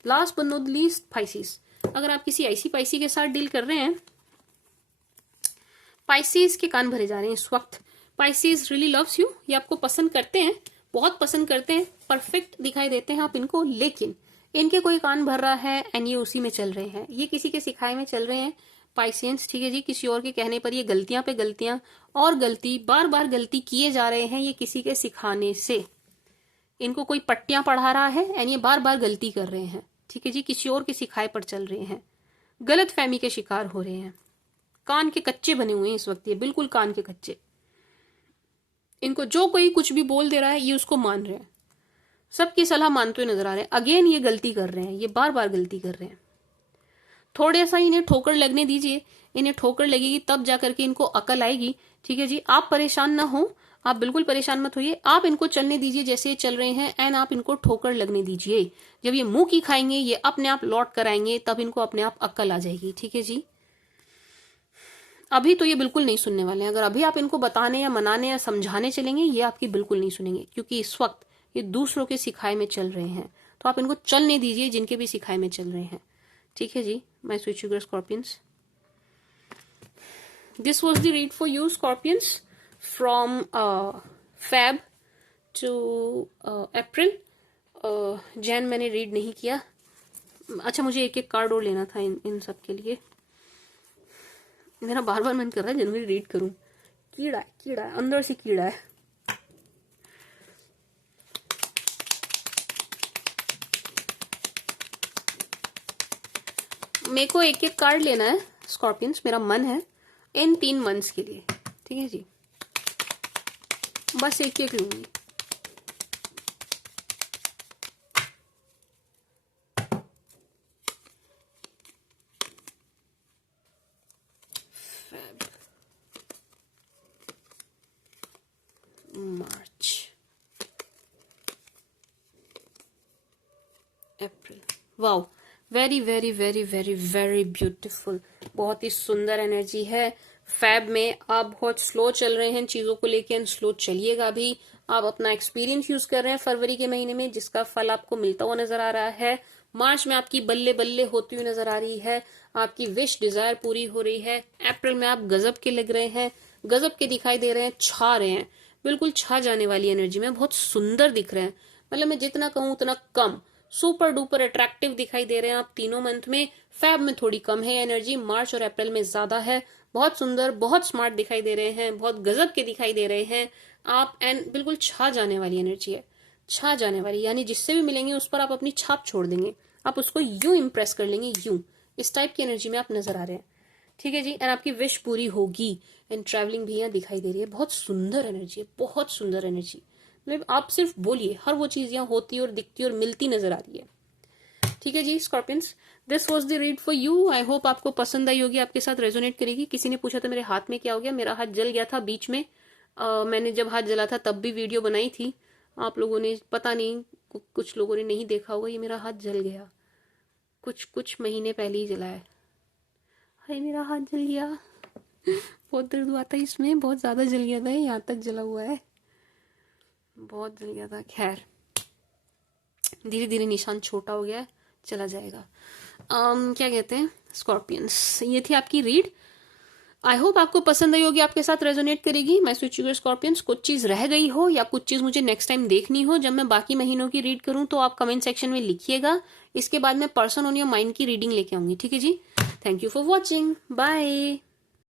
Last but not least, Pisces, अगर आप किसी ऐसी पाइसी के साथ डील कर रहे हैं, पाइसिस के कान भरे जा रहे हैं इस वक्त। पाइसिस रियली लव्स यू, ये आपको पसंद करते हैं, बहुत पसंद करते हैं, परफेक्ट दिखाई देते हैं आप इनको, लेकिन इनके कोई कान भर रहा है एंड ये उसी में चल रहे हैं, ये किसी के सिखाए में चल रहे हैं पाइसियंस, ठीक है जी। किसी और के कहने पर ये गलतियां पे गलतियां और गलती, बार बार गलती किए जा रहे हैं, ये किसी के सिखाने से। इनको कोई पट्टियां पढ़ा रहा है एंड ये बार बार गलती कर रहे हैं, ठीक है जी, किसी और के सिखाए पर चल रहे हैं, गलत फहमी के शिकार हो रहे हैं, कान के कच्चे बने हुए हैं इस वक्त, ये बिल्कुल कान के कच्चे। इनको जो कोई कुछ भी बोल दे रहा है ये उसको मान रहे हैं, सबकी सलाह मानते हुए नजर आ रहे हैं। अगेन ये गलती कर रहे हैं, ये बार बार गलती कर रहे हैं। थोड़ा सा इन्हें ठोकर लगने दीजिए, इन्हें ठोकर लगेगी तब जाकर के इनको अकल आएगी, ठीक है जी। आप परेशान ना हो, आप बिल्कुल परेशान मत होइए, आप इनको चलने दीजिए जैसे ये चल रहे हैं, एंड आप इनको ठोकर लगने दीजिए। जब ये मुंह की खाएंगे, ये अपने आप लौट कर आएंगे, तब इनको अपने आप अक्ल आ जाएगी। ठीक है जी। अभी तो ये बिल्कुल नहीं सुनने वाले हैं। अगर अभी आप इनको बताने या मनाने या समझाने चलेंगे, ये आपकी बिल्कुल नहीं सुनेंगे, क्योंकि इस वक्त ये दूसरों के सिखाए में चल रहे हैं। तो आप इनको चलने दीजिए जिनके भी सिखाए में चल रहे हैं। ठीक है जी, my sweet sugar Scorpions, this was the read for you Scorpions from Feb to April. जैन मैंने रीड नहीं किया। अच्छा, मुझे एक एक कार्ड और लेना था इन सब के लिए। मेरा बार बार मन कर रहा है जनवरी रीड करूं। कीड़ा है, कीड़ा है, अंदर से कीड़ा है। मेरे को एक एक कार्ड लेना है स्कॉर्पियंस, मेरा मन है इन 3 मंथ्स के लिए। ठीक है जी, बस एक एक लूंगी। March, April. Wow, very very very very very beautiful. बहुत ही सुंदर एनर्जी है। फैब में आप बहुत स्लो चल रहे हैं चीजों को लेके, एंड स्लो चलिएगा भी। आप अपना एक्सपीरियंस यूज कर रहे हैं फरवरी के महीने में, जिसका फल आपको मिलता हुआ नजर आ रहा है। मार्च में आपकी बल्ले बल्ले होती हुई नजर आ रही है, आपकी विश डिजायर पूरी हो रही है। अप्रैल में आप गजब के लग रहे हैं, गजब के दिखाई दे रहे हैं, छा रहे हैं, बिल्कुल छा जाने वाली एनर्जी में, बहुत सुंदर दिख रहे हैं। मतलब मैं जितना कहूं उतना कम, सुपर डुपर अट्रैक्टिव दिखाई दे रहे हैं आप तीनों मंथ में। फैब में थोड़ी कम है एनर्जी, मार्च और अप्रैल में ज्यादा है। बहुत सुंदर, बहुत स्मार्ट दिखाई दे रहे हैं, बहुत गजब के दिखाई दे रहे हैं आप, एंड बिल्कुल छा जाने वाली एनर्जी है, छा जाने वाली। यानी जिससे भी मिलेंगे उस पर आप अपनी छाप छोड़ देंगे, आप उसको यूं इंप्रेस कर लेंगे, यूं। इस टाइप की एनर्जी में आप नजर आ रहे हैं। ठीक है जी, एंड आपकी विश पूरी होगी। एंड ट्रैवलिंग भी यहाँ दिखाई दे रही है। बहुत सुंदर एनर्जी है, बहुत सुंदर एनर्जी। मतलब आप सिर्फ बोलिए, हर वो चीज यहाँ होती और दिखती और मिलती नजर आ रही है। ठीक है जी Scorpions, this was the read for you. I hope आपको पसंद आई होगी, आपके साथ रेजोनेट करेगी। किसी ने पूछा था मेरे हाथ में क्या हो गया, मेरा हाथ जल गया था बीच में। मैंने जब हाथ जला था तब भी वीडियो बनाई थी। आप लोगों ने, पता नहीं, कुछ लोगों ने नहीं देखा होगा, ये मेरा हाथ जल गया कुछ महीने पहले ही जला है। हाय, मेरा हाथ जल गया, बहुत दर्द हुआ था इसमें, बहुत ज्यादा जल गया था, यहाँ तक जला हुआ है, बहुत जल गया था। खैर, धीरे धीरे निशान छोटा हो गया है, चला जाएगा। क्या कहते हैं स्कॉर्पियंस, ये थी आपकी रीड। आई होप आपको पसंद आई होगी, आपके साथ रेजोनेट करेगी। मैं स्वीट शुगर स्कॉर्पियंस, कुछ चीज रह गई हो या कुछ चीज मुझे नेक्स्ट टाइम देखनी हो जब मैं बाकी महीनों की रीड करूं, तो आप कमेंट सेक्शन में लिखिएगा। इसके बाद मैं पर्सन ऑन योर माइंड की रीडिंग लेके आऊंगी। ठीक है जी, thank you for watching, bye.